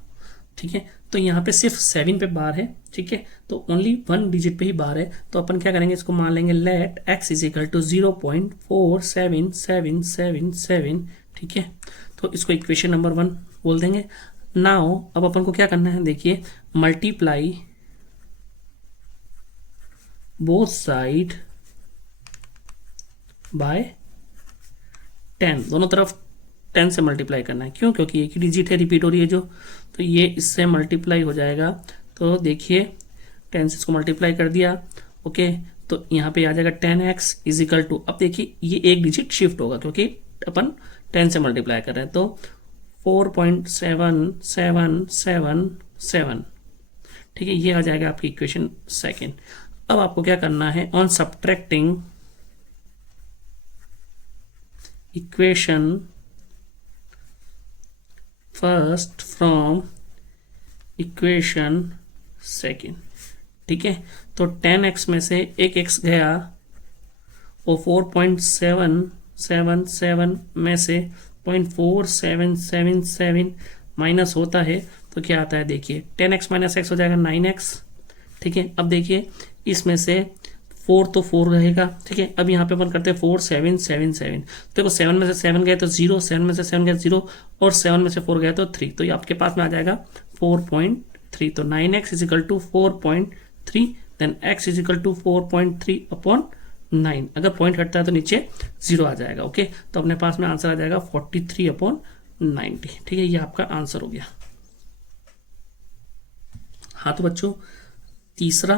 ठीक है। तो यहाँ पे सिर्फ 7 पे बार है, ठीक है, तो ओनली 1 डिजिट पे ही बार है। तो अपन क्या करेंगे, इसको मान लेंगे let x is equal to 0.4777, ठीक है। तो इसको इक्वेशन नंबर 1 बोल देंगे। नाउ अब अपन को क्या करना है, देखिए मल्टीप्लाई बोथ साइड बाय 10, दोनों तरफ 10 से मल्टीप्लाई करना है, क्यों, क्योंकि एक ही डिजिट है रिपीट हो रही है जो, तो ये इससे मल्टीप्लाई हो जाएगा। तो देखिए 10 से इसको मल्टीप्लाई कर दिया, ओके, तो यहाँ पे आ जाएगा 10x इज इक्वल टू, अब देखिए ये एक डिजिट शिफ्ट होगा क्योंकि अपन 10 से मल्टीप्लाई कर रहे हैं, तो 4.7777, ठीक है। ये आ जाएगा आपकी इक्वेशन सेकंड। अब आपको क्या करना है, on subtracting equation first from equation second, ठीक है। तो 10x में से एक x गया और 4.777 में से 0.4777 माइनस होता है तो क्या आता है, देखिए 10x माइनस x हो जाएगा 9x, ठीक है। अब देखिए इसमें से 4 तो 4 रहेगा, ठीक है। अब यहाँ पे अपन करते हैं 4777, देखो 7 में से 7 गए तो 0, 7 में से 7 गए 0 और 7 में से 4 गए तो 3, तो ये आपके पास में आ जाएगा 4.3। तो 9x is equal to 4.3, then x is equal to 4.3/9, अगर पॉइंट हटता है तो नीचे 0 आ जाएगा, ओके। तो अपने पास में आंसर आ जाएगा 43/90, ठीक है। ये आपका आंसर हो गया। हाँ तो बच्चों तीसरा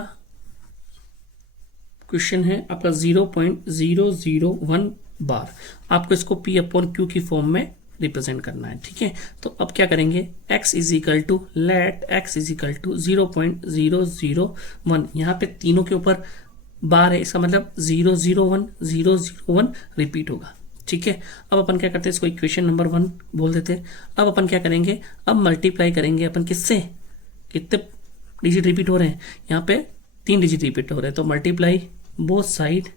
क्वेश्चन है आपका 0.001 बार, आपको इसको P/Q की फॉर्म में रिप्रेजेंट करना है, ठीक है। तो अब क्या करेंगे, x is equal to let x is equal to 0.001, यहाँ पे तीनों के ऊपर बार है, इसका मतलब 001 001 रिपीट होगा, ठीक है। अब अपन क्या करते हैं, इसको इक्वेशन नंबर 1 बोल देते हैं। अब अपन क्या करेंगे, अब मल्टीप्लाई करेंगे अपन किससे, कितने डिजिट रिपीट हो रहे हैं, यहाँ पे 3 डिजिट रिपीट हो रहे हैं, तो मल्टीप्लाई बोथ साइड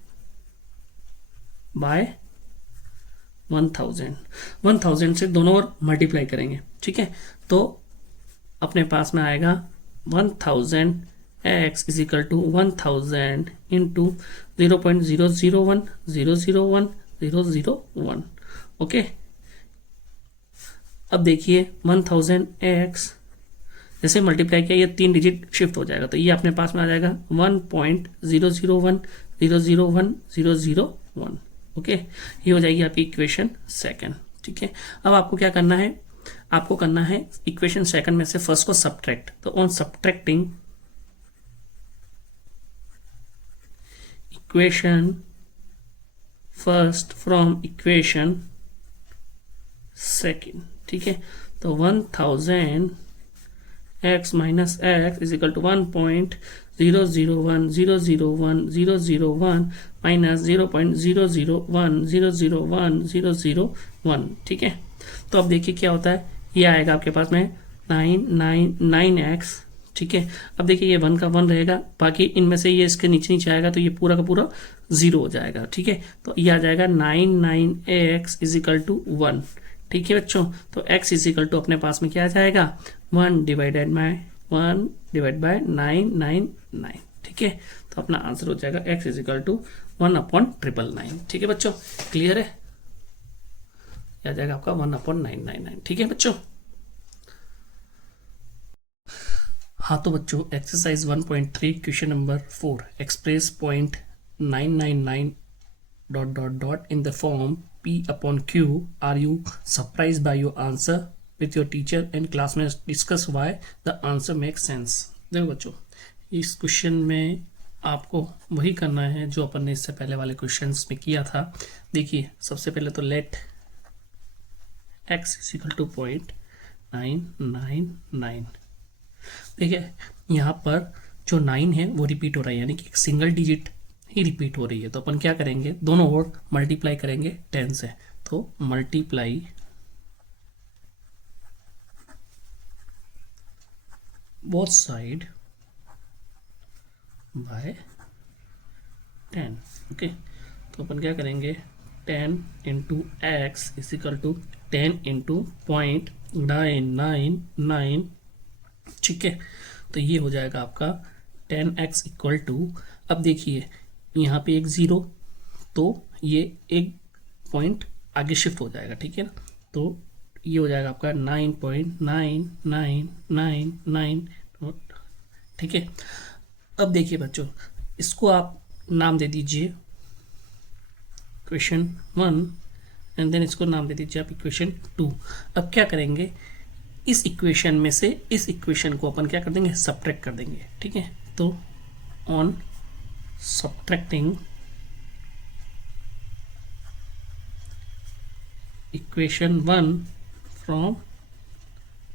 बाय 1000 से दोनों ओर मल्टीप्लाई करेंगे, ठीक है। तो अपने पास में आएगा 1000 x is equal to 1000 into 0.001001 okay. अब देखिए 1000 x जैसे मल्टीप्लाई किया ये 3 डिजिट शिफ्ट हो जाएगा, तो ये अपने पास में आ जाएगा 1.001001 ओके। ये हो जाएगी आपकी इक्वेशन सेकंड, ठीक है। अब आपको क्या करना है, आपको करना है इक्वेशन सेकंड में से फर्स्ट को सब्ट्रैक्ट, तो on subtracting equation first from equation second, ठीक है। तो 1000 x minus x is equal to 1.001001 minus 0.001001 ठीक है। तो अब देखिए क्या होता है, ये आएगा आपके पास में 999x, ठीक है। अब देखिए ये 1 का 1 रहेगा, बाकी इनमें से ये इसके नीचे नीचे आएगा तो ये पूरा का पूरा 0 हो जाएगा, ठीक है। तो ये आ जाएगा 99x इज इक्वल टू 1, ठीक है बच्चों। तो x इज इक्वल टू अपने पास में क्या आ जाएगा 1 डिवाइड बाय 999, ठीक है। तो अपना आंसर हो जाएगा x इज इक्वल टू 1/999, ठीक है बच्चों, क्लियर है, आ जाएगा आपका 1/999, ठीक है बच्चों। हाँ तो बच्चों exercise 1.3 question number 4 express point 999 in the form P/Q. Are you surprised by your answer? With your teacher and classmates discuss why the answer makes sense. देखो बच्चों इस क्वेश्चन में आपको वही करना है जो अपन ने इससे पहले वाले क्वेश्चंस में किया था। देखिए सबसे पहले तो let x is equal to 0.999, देखिए यहाँ पर जो 9 है वो रिपीट हो रहा है, यानी कि एक सिंगल डिजिट ही रिपीट हो रही है। तो अपन क्या करेंगे, दोनों ओर मल्टीप्लाई करेंगे 10 से, तो multiply both side by 10 okay. तो अपन क्या करेंगे 10 into x is equal to 10 into 0.999, ठीक है। तो ये हो जाएगा आपका 10x इक्वल टू, अब देखिए यहाँ पे एक 0 तो ये एक पॉइंट आगे शिफ्ट हो जाएगा, ठीक है ना। तो ये हो जाएगा आपका 9.9999, ठीक है। अब देखिए बच्चों इसको आप नाम दे दीजिए इक्वेशन 1 एंड देन इसको नाम दे दीजिए आप इक्वेशन 2। अब क्या करेंगे, इस इक्वेशन में से इस इक्वेशन को अपन क्या कर देंगे, सब्ट्रैक्ट कर देंगे, ठीक है। तो on subtracting equation 1 from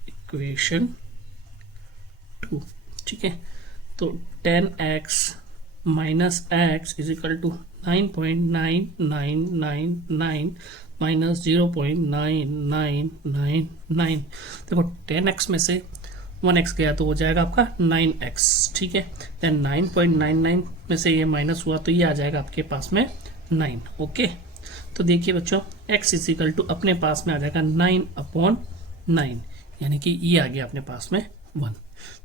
equation 2, ठीक है। तो 10x minus x is equal to 9.9999 minus 0.9999। देखो 10x में से 1x गया तो हो जाएगा आपका 9x, ठीक है। देन 9.99 में से ये माइनस हुआ तो ये आ जाएगा आपके पास में 9, ओके। तो देखिए बच्चों x इज इक्वल टू अपने पास में आ जाएगा 9/9, यानी कि ये आ गया अपने पास में 1।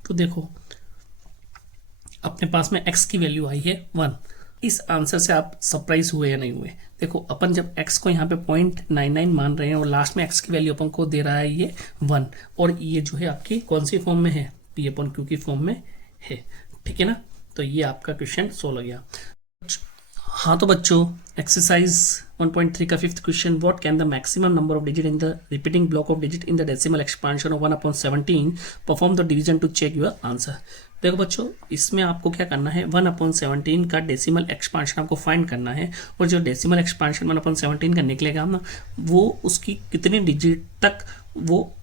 तो देखो अपने पास में x की वैल्यू आई है 1। इस आंसर से आप सरप्राइज हुए या नहीं हुए, देखो अपन जब x को यहाँ पे 0.99 मान रहे हैं और लास्ट में x की वैल्यू अपन को दे रहा है ये 1, और ये जो है आपकी कौन सी फॉर्म में है, P/Q की फॉर्म में है, ठीक है ना। तो ये आपका क्वेश्चन सोल्व हो गया। हाँ तो बच्चों एक्सरसाइज 1.3 का 5th question, what can the maximum number of digit in the repeating block of digit in the decimal expansion of 1/17, perform the division to check your answer. देखो बच्चों इसमें आपको क्या करना है, 1/17 का डेसिमल एक्सपांशन आपको फाइंड करना है, और जो डेसिमल एक्सपांशन 1/17 का निकलेगा ना वो उसकी कितने डिजिट तक वो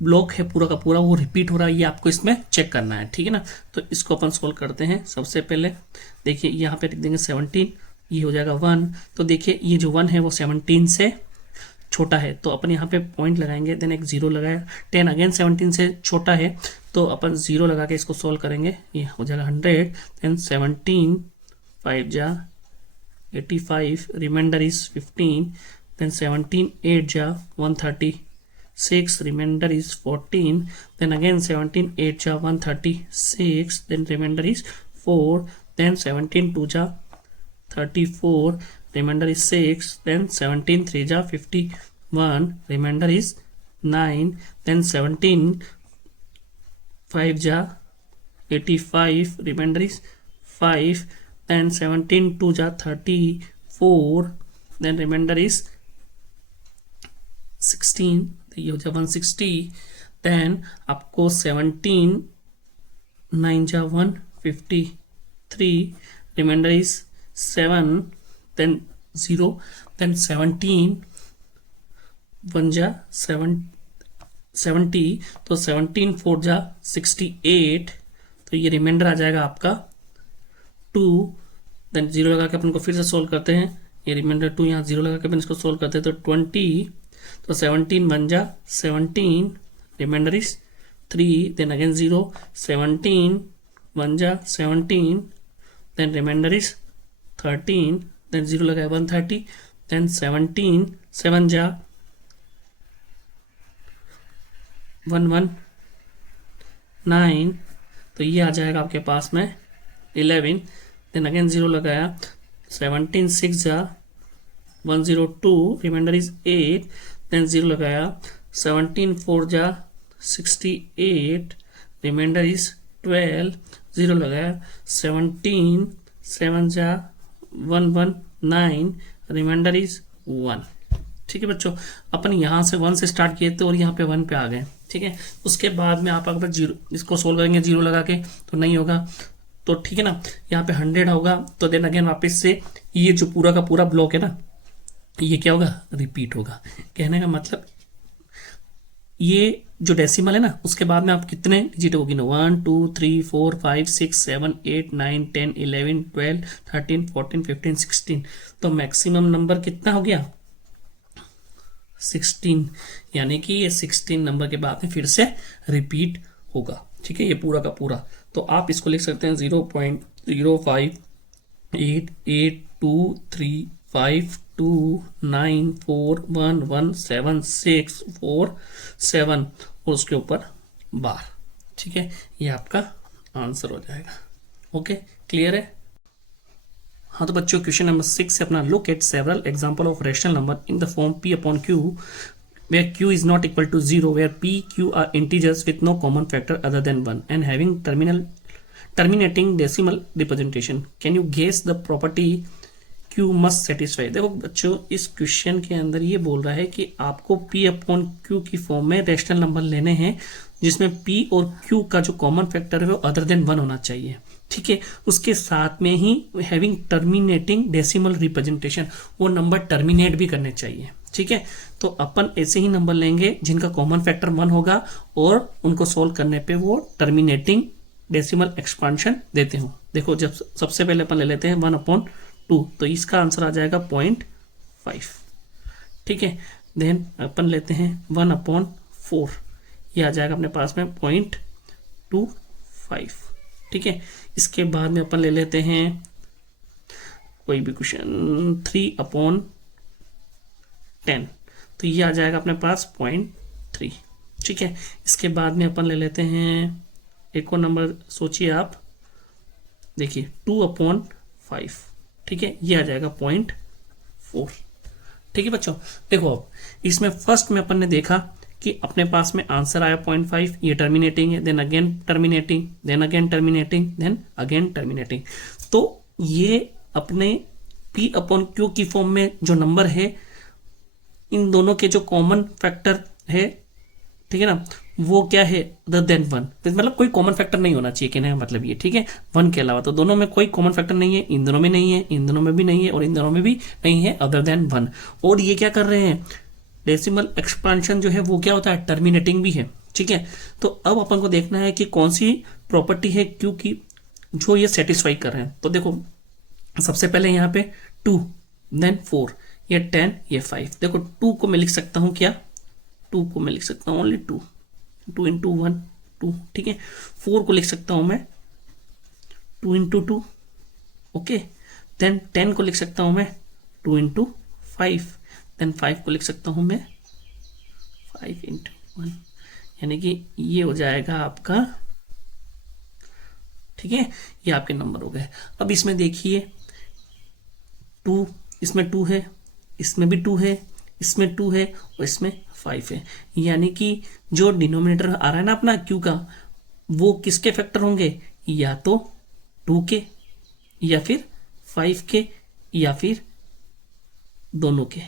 ब्लॉक है पूरा का पूरा वो रिपीट हो रहा है, ये आपको इसमें चेक करना है, ठीक है ना। तो इसको अपन सोल्व करते हैं। सबसे पहले देखिए यहाँ पे लिख देंगे 17, ये हो जाएगा 1। तो देखिए ये जो 1 है वो 17 से छोटा है, तो अपन यहाँ पे पॉइंट लगाएंगे, देन एक 0 लगाया। 10 अगेन 17 से छोटा है, तो अपन 0 लगा के इसको सोल्व करेंगे, ये हो जाएगा 100। देन 17 5 जा 85, रिमाइंडर इज 15। देन 17 8 जा 136, रिमाइंडर इज 14। देन अगेन 17 8 जा 136, देन रिमाइंडर इज 4। देन 17 2 जा 34, remainder is 6. Then 17 3 ja 51, remainder is 9. Then 17 5 ja 85, remainder is 5. Then 17 2 ja 34, then remainder is 16, तो ये हो जाए 160। देन आपको 17 9 जा 153, रिमाइंडर इज 7, then 0, then 17 1 जा 70, तो 17 4 जा 68, तो ये रिमाइंडर आ जाएगा आपका 2। देन 0 लगा के अपन को फिर से सोल्व करते हैं, ये रिमाइंडर 2 यहाँ 0 लगा के अपन इसको सोल्व करते हैं, तो 20, तो 17 1 जा 17, रिमाइंडर इज 3। देन अगेन 0, 17 1 जा 17, देन रिमाइंडर इज 13, देन 0 लगाया 130। देन 17 7 जा 119, तो ये आ जाएगा आपके पास में 11। देन अगेन 0 लगाया, 17 6 जा 102, रिमाइंडर इज 8। देन 0 लगाया, 17 4 जा 68, रिमाइंडर इज 12। 0 लगाया, 17 7 जा 119, रिमाइंडर इज 1। ठीक है बच्चों, अपन यहाँ से 1 से स्टार्ट किए थे और यहाँ पे 1 पे आ गए। ठीक है, उसके बाद में आप अगर 0 इसको सोल्व करेंगे 0 लगा के तो नहीं होगा, तो ठीक है ना, यहाँ पे 100 होगा, तो देन अगेन वापस से ये जो पूरा का पूरा ब्लॉक है ना, ये क्या होगा, रिपीट होगा। कहने का मतलब ये जो डेसिमल है ना, उसके बाद में आप कितने डिजिट होगी ना, 1 2 3 4 5 6 7 8 9 10 11 12 13 14 15 16, तो मैक्सिमम नंबर कितना हो गया 16, यानी कि ये 16 नंबर के बाद में फिर से रिपीट होगा। ठीक है, ये पूरा का पूरा, तो आप इसको लिख सकते हैं 0.0588235294117647 और उसके ऊपर बार। ठीक है, ये आपका आंसर हो जाएगा। ओके, क्लियर है। हाँ तो बच्चों, क्वेश्चन नंबर 6 से अपना look at several example of rational number in the form p upon q where q is not equal to 0, where p q are integers with no common factor other than 1 and having terminating decimal representation. Can you guess the property q must satisfy? देखो बच्चों, इस question के अंदर ये बोल रहा है कि आपको p upon q की फॉर्म में रेशनल नंबर लेने हैं जिसमें p और q का जो कॉमन फैक्टर है वो अदर देन 1 होना चाहिए। ठीक है, उसके साथ में ही हैविंग टर्मिनेटिंग डेसिमल रिप्रेजेंटेशन, वो नंबर टर्मिनेट भी करने चाहिए। ठीक है, तो अपन ऐसे ही नंबर लेंगे जिनका कॉमन फैक्टर 1 होगा और उनको सोल्व करने पे वो टर्मिनेटिंग डेसिमल एक्सपांशन देते हो। देखो, जब सबसे पहले अपन ले लेते हैं 1/2, तो इसका आंसर आ जाएगा 0.5। ठीक है, देन अपन लेते हैं 1/4, ये आ जाएगा अपने पास में 0.25। ठीक है, इसके बाद में अपन ले लेते हैं कोई भी क्वेश्चन 3/10, तो ये आ जाएगा अपने पास 0.3। ठीक है, इसके बाद में अपन ले लेते हैं एक और नंबर, सोचिए आप, देखिए 2/5। ठीक है, ये आ जाएगा 0.4। ठीक है बच्चों, देखो अब इसमें फर्स्ट में अपन ने देखा कि अपने पास में आंसर आया 0.5, ये टर्मिनेटिंग है, then again terminating, then again terminating, then again terminating. तो ये अपने p/q की फॉर्म में जो नंबर है, इन दोनों के जो कॉमन फैक्टर है, ठीक है ना, वो क्या है, अदर देन 1, मतलब कोई कॉमन फैक्टर नहीं होना चाहिए, कहने का मतलब ये। ठीक है, 1 के अलावा, तो दोनों में कोई कॉमन फैक्टर नहीं है, इन दोनों में नहीं है, इन दोनों में भी नहीं है, और इन दोनों में भी नहीं है, अदर देन 1। और ये क्या कर रहे हैं, डेसिमल एक्सपांशन जो है वो क्या होता है, टर्मिनेटिंग भी है। ठीक है, तो अब अपन को देखना है कि कौन सी प्रॉपर्टी है क्यू की जो ये सेटिस्फाई कर रहे हैं। तो देखो, सबसे पहले यहाँ पे 2 देन 4, ये 10 ये 5। देखो 2 को मैं लिख सकता हूँ क्या, 2 को मैं लिख सकता हूँ ओनली 2, 2 इंटू 1 2, ठीक है। 4 को लिख सकता हूँ मैं 2 इंटू 2, ओके। देन 10 को लिख सकता हूँ मैं 2 इंटू 5, देन 5 को लिख सकता हूँ मैं 5 इंटू 1, यानी कि ये हो जाएगा आपका, ठीक है। ये आपके नंबर हो गए। अब इसमें देखिए 2, इसमें 2 है, इसमें भी 2 है, इसमें 2 है और इसमें 5 है, यानी कि जो डिनोमिनेटर आ रहा है ना अपना क्यू का, वो किसके फैक्टर होंगे, या तो 2 के या फिर 5 के या फिर दोनों के,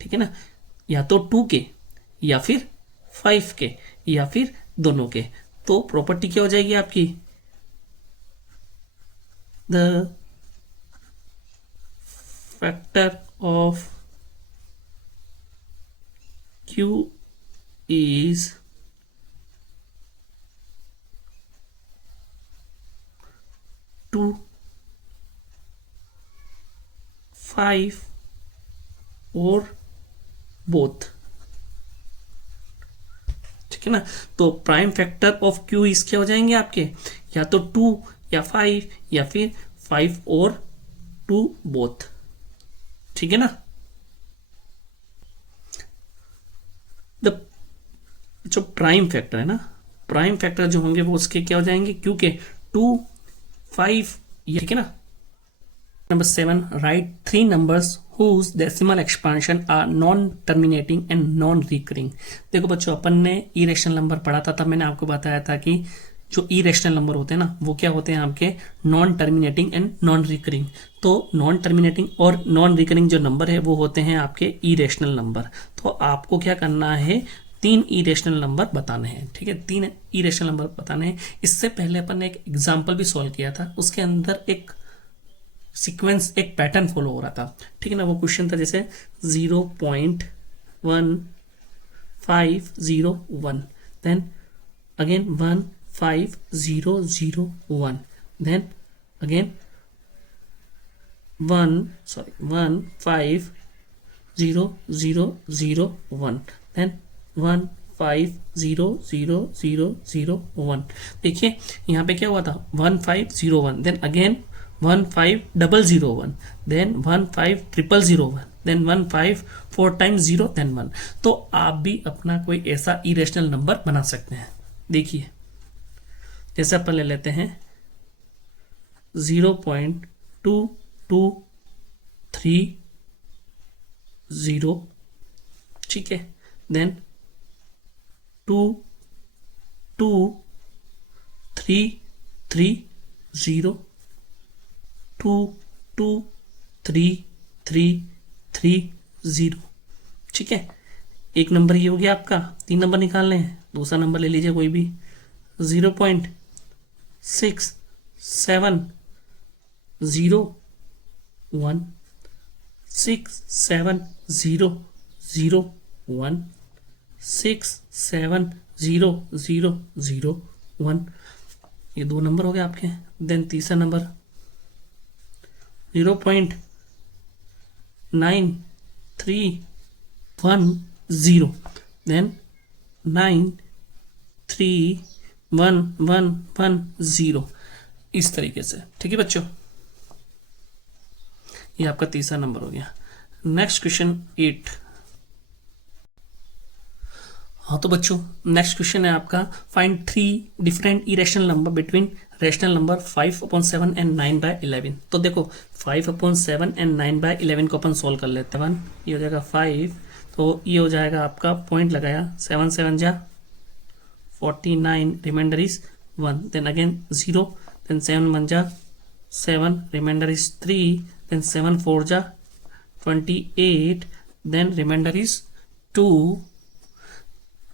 ठीक है ना, या तो 2 के या फिर 5 के या फिर दोनों के। तो प्रॉपर्टी क्या हो जाएगी आपकी, the factor of Q is 2, 5 और बोथ, ठीक है ना। तो प्राइम फैक्टर ऑफ Q इस क्या हो जाएंगे आपके, या तो 2 या 5 या फिर 5 और 2 बोथ, ठीक है ना। द जो प्राइम फैक्टर है ना, प्राइम फैक्टर जो होंगे वो उसके क्या हो जाएंगे, क्योंकि 2 5, ठीक है ना। Number 7, right 3 numbers whose decimal expansion are non terminating and non recurring। देखो बच्चों, अपन ने इरेशनल नंबर पढ़ा था, तब मैंने आपको बताया था कि जो इरेशनल नंबर होते हैं ना वो क्या होते हैं आपके, non terminating and non recurring. तो नॉन टर्मिनेटिंग और नॉन रिकरिंग जो नंबर है वो होते हैं आपके इरेशनल नंबर। तो आपको क्या करना है, 3 इरेशनल नंबर बताने हैं, ठीक है, 3 इरेशनल नंबर बताने हैं। इससे पहले अपन ने एक एग्जाम्पल भी सॉल्व किया था, उसके अंदर एक सीक्वेंस, एक पैटर्न फॉलो हो रहा था, ठीक है ना। वो क्वेश्चन था जैसे 0.1501, then again 15001, then again 1500001, then 1500001। देखिए यहाँ पे क्या हुआ था, 1501, then again 15001, then 15001, then 15 4 times 0 then 1। तो आप भी अपना कोई ऐसा इरेशनल नंबर बना सकते हैं। देखिए जैसे अपन ले लेते हैं 0.2230, ठीक है, देन 22330, 22330, ठीक है। एक नंबर ये हो गया आपका, 3 नंबर निकालने हैं। दूसरा नंबर ले लीजिए कोई भी, 0.6701670, 6700001, ये 2 नंबर हो गए आपके। देन तीसरा नंबर 0.9310, देन 931110, इस तरीके से, ठीक है बच्चों। ये आपका तीसरा नंबर हो गया। Next question 8। हाँ तो बच्चों नेक्स्ट क्वेश्चन है आपका, find 3 different irrational number between rational number 5/7 and 9/11। तो देखो 5/7 एंड 9/11 को अपन सोल्व कर लेते हैं। 1 ये हो जाएगा 5, तो ये हो जाएगा आपका, पॉइंट लगाया, 7 7 जा 49, reminder is 1, then again 0, then 7 1 जा 7, रिमाइंडर इज 3, देन 7 4 जा 28, देन रिमाइंडर इज 2,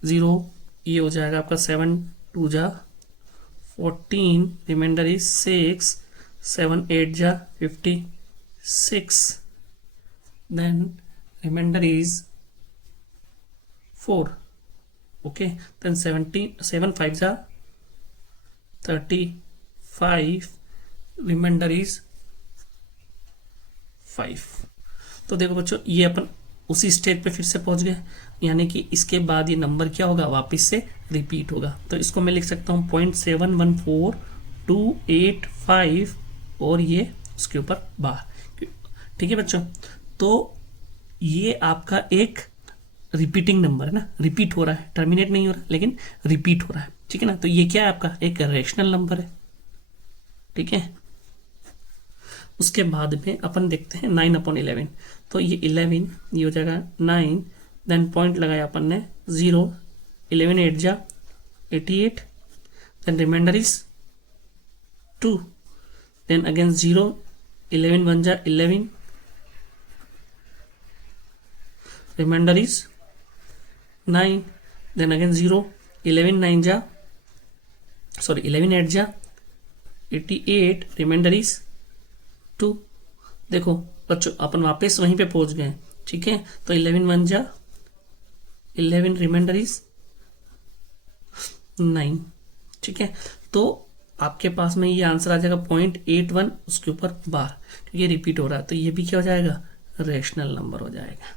0, ये हो जाएगा आपका 7 2 जा 14, रिमाइंडर इज 6, 7 8 जा 56, then reminder is 4, okay, then 7 5 जा 35, रिमाइंडर इज 5। तो देखो बच्चों ये अपन उसी स्टेज पे फिर से पहुंच गए, यानी कि इसके बाद ये नंबर क्या होगा, वापस से रिपीट होगा। तो इसको मैं लिख सकता हूँ 0.714285 और ये उसके ऊपर बार। ठीक है बच्चों, तो ये आपका एक रिपीटिंग नंबर है ना, रिपीट हो रहा है, टर्मिनेट नहीं हो रहा लेकिन रिपीट हो रहा है। ठीक है ना, तो ये क्या है आपका एक रैशनल नंबर है। ठीक है, उसके बाद में अपन देखते हैं 9/11, तो ये 11 ये हो जाएगा 9, देन पॉइंट लगाया अपन ने 0, 11 8 जा 88, then reminder is 2, then again 0, 11 1 जा 11, रिमाइंडर इज 9, देन अगेन 0, 11 9 जा 11 8 जा 88, रिमाइंडर इज 2। देखो बच्चों अपन वापस वहीं पे पहुंच गए। ठीक है, तो 11 1 जा 11, रिमाइंडर इज 9। ठीक है, तो आपके पास में ये आंसर आ जाएगा 0.81 उसके ऊपर बार, क्योंकि रिपीट हो रहा है, तो ये भी क्या हो जाएगा, रैशनल नंबर हो जाएगा।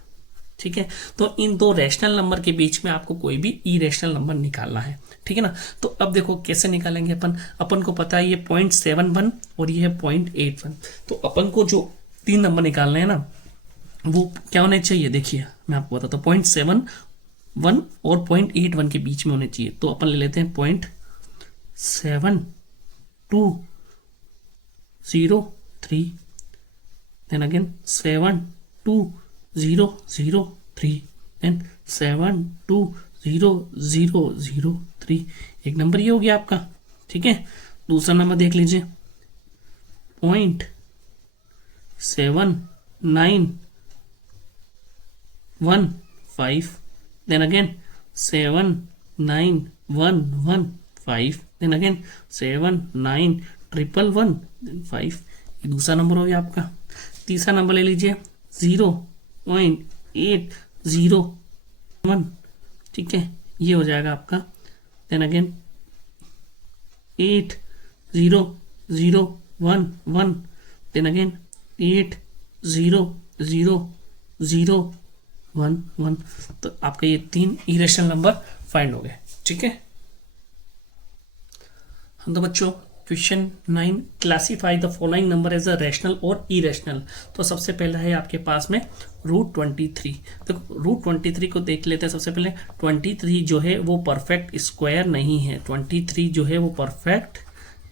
ठीक है, तो इन दो रैशनल नंबर के बीच में आपको कोई भी इरेशनल नंबर निकालना है। ठीक है ना, तो अब देखो कैसे निकालेंगे अपन को पता है ये 0.71 और ये है 0.81, तो अपन को जो 3 नंबर निकालना है ना वो क्या होने चाहिए, देखिए मैं आपको बताता हूँ 0.71 और 0.81 के बीच में होने चाहिए। तो अपन ले लेते हैं 0.7203, देन अगेन 72003, देन 72003, एक नंबर ये हो गया आपका। ठीक है, दूसरा नंबर देख लीजिए 0.7915, then again 79115, then again 79111, then 5, ये दूसरा नंबर हो गया आपका। तीसरा नंबर ले लीजिए 0.801, ठीक है, ये हो जाएगा आपका। देन अगेन 80011, देन अगेन 80001, तो आपके ये 3 इरेशनल नंबर फाइंड हो गए। ठीक है, तो बच्चों question 9, classify the following number as a rational और इरेशनल। तो सबसे पहला है आपके पास में √23। तो √23 को देख लेते हैं। सबसे पहले 23 जो है वो परफेक्ट स्क्वायर नहीं है। 23 जो है वो परफेक्ट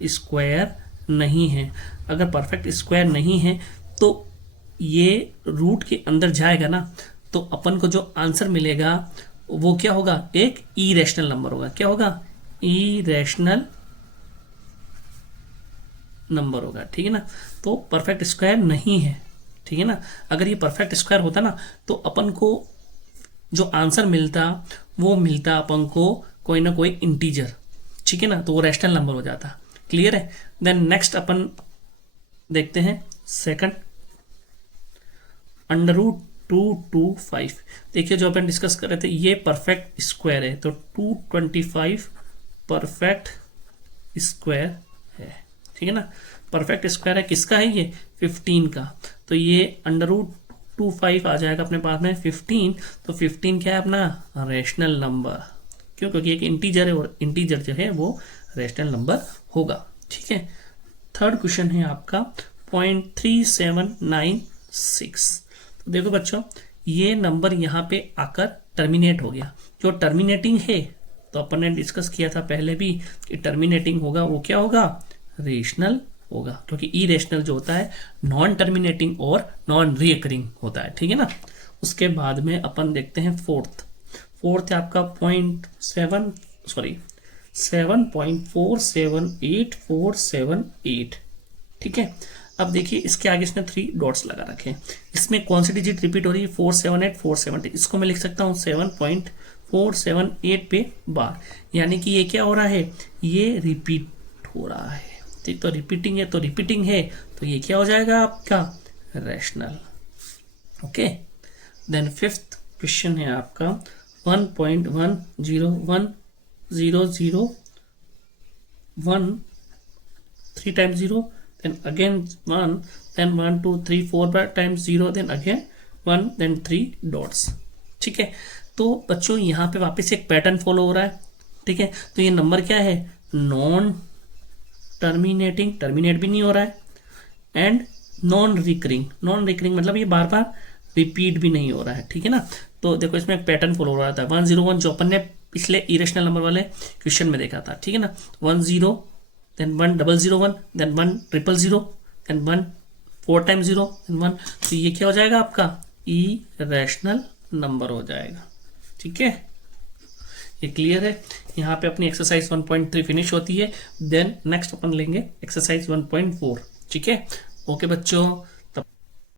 स्क्वायर नहीं है। अगर परफेक्ट स्क्वायर नहीं है तो ये रूट के अंदर जाएगा ना, तो अपन को जो आंसर मिलेगा वो क्या होगा, एक इरेशनल नंबर होगा। क्या होगा, इरेशनल नंबर होगा। ठीक है ना, तो परफेक्ट स्क्वायर नहीं है। ठीक है ना, अगर ये परफेक्ट स्क्वायर होता ना तो अपन को जो आंसर मिलता वो मिलता अपन को कोई ना कोई इंटीजर। ठीक है ना, तो वो रैशनल नंबर हो जाता। क्लियर है। देन नेक्स्ट अपन देखते हैं सेकंड, √225। देखिए जो अपन डिस्कस कर रहे थे ये परफेक्ट स्क्वायर है, तो 225 परफेक्ट स्क्वायर है। ठीक है ना, परफेक्ट स्क्वायर है, किसका है ये, 15 का। तो ये √25 आ जाएगा अपने पास में 15। तो 15 क्या है अपना, रैशनल नंबर। क्यों, क्योंकि एक इंटीजर है और इंटीजर जो है वो रैशनल नंबर होगा। ठीक है, थर्ड क्वेश्चन है आपका 0.3796। तो देखो बच्चों ये नंबर यहाँ पे आकर टर्मिनेट हो गया। जो टर्मिनेटिंग है तो अपन ने डिस्कस किया था पहले भी कि टर्मिनेटिंग होगा वो क्या होगा, रेशनल होगा, क्योंकि इरेशनल जो होता है नॉन टर्मिनेटिंग और नॉन रीअकरिंग होता है। ठीक है ना, उसके बाद में अपन देखते हैं फोर्थ है आपका 7.478478। ठीक है, अब देखिए इसके आगे इसने 3 डॉट्स लगा रखे हैं। इसमें कौन सी डिजिट रिपीट हो रही है, 478 470। इसको मैं लिख सकता हूँ 7.478 पे बार, यानी कि ये क्या हो रहा है, ये रिपीट हो रहा है। ठीक, तो रिपीटिंग है तो ये क्या हो जाएगा आपका, rational. Okay, then fifth question है आपका 1.1010001, 3 times 0, then again 1, then 1 2 3 4 times 0, then again 1 then 3 dots. ठीक है, तो बच्चों यहाँ पे वापस एक पैटर्न फॉलो हो रहा है। ठीक है, तो ये नंबर क्या है, नॉन टर्मिनेटिंग, टर्मिनेट भी नहीं हो रहा है, and non recurring, non recurring मतलब ये बार बार रिपीट भी नहीं हो रहा है। ठीक है ना, तो देखो इसमें एक पैटर्न फॉलो हो रहा था 101 जो अपन ने पिछले इरेशनल नंबर वाले क्वेश्चन में देखा था। ठीक है ना, 10 then 1001 then 1000 then 1 4 time 0 then 1, तो ये क्या हो जाएगा आपका इरेशनल नंबर हो जाएगा। ठीक है, ये क्लियर है। यहाँ पे अपनी एक्सरसाइज 1.3 फिनिश होती है। देन नेक्स्ट अपन लेंगे एक्सरसाइज 1.4। ठीक है, ओके बच्चों।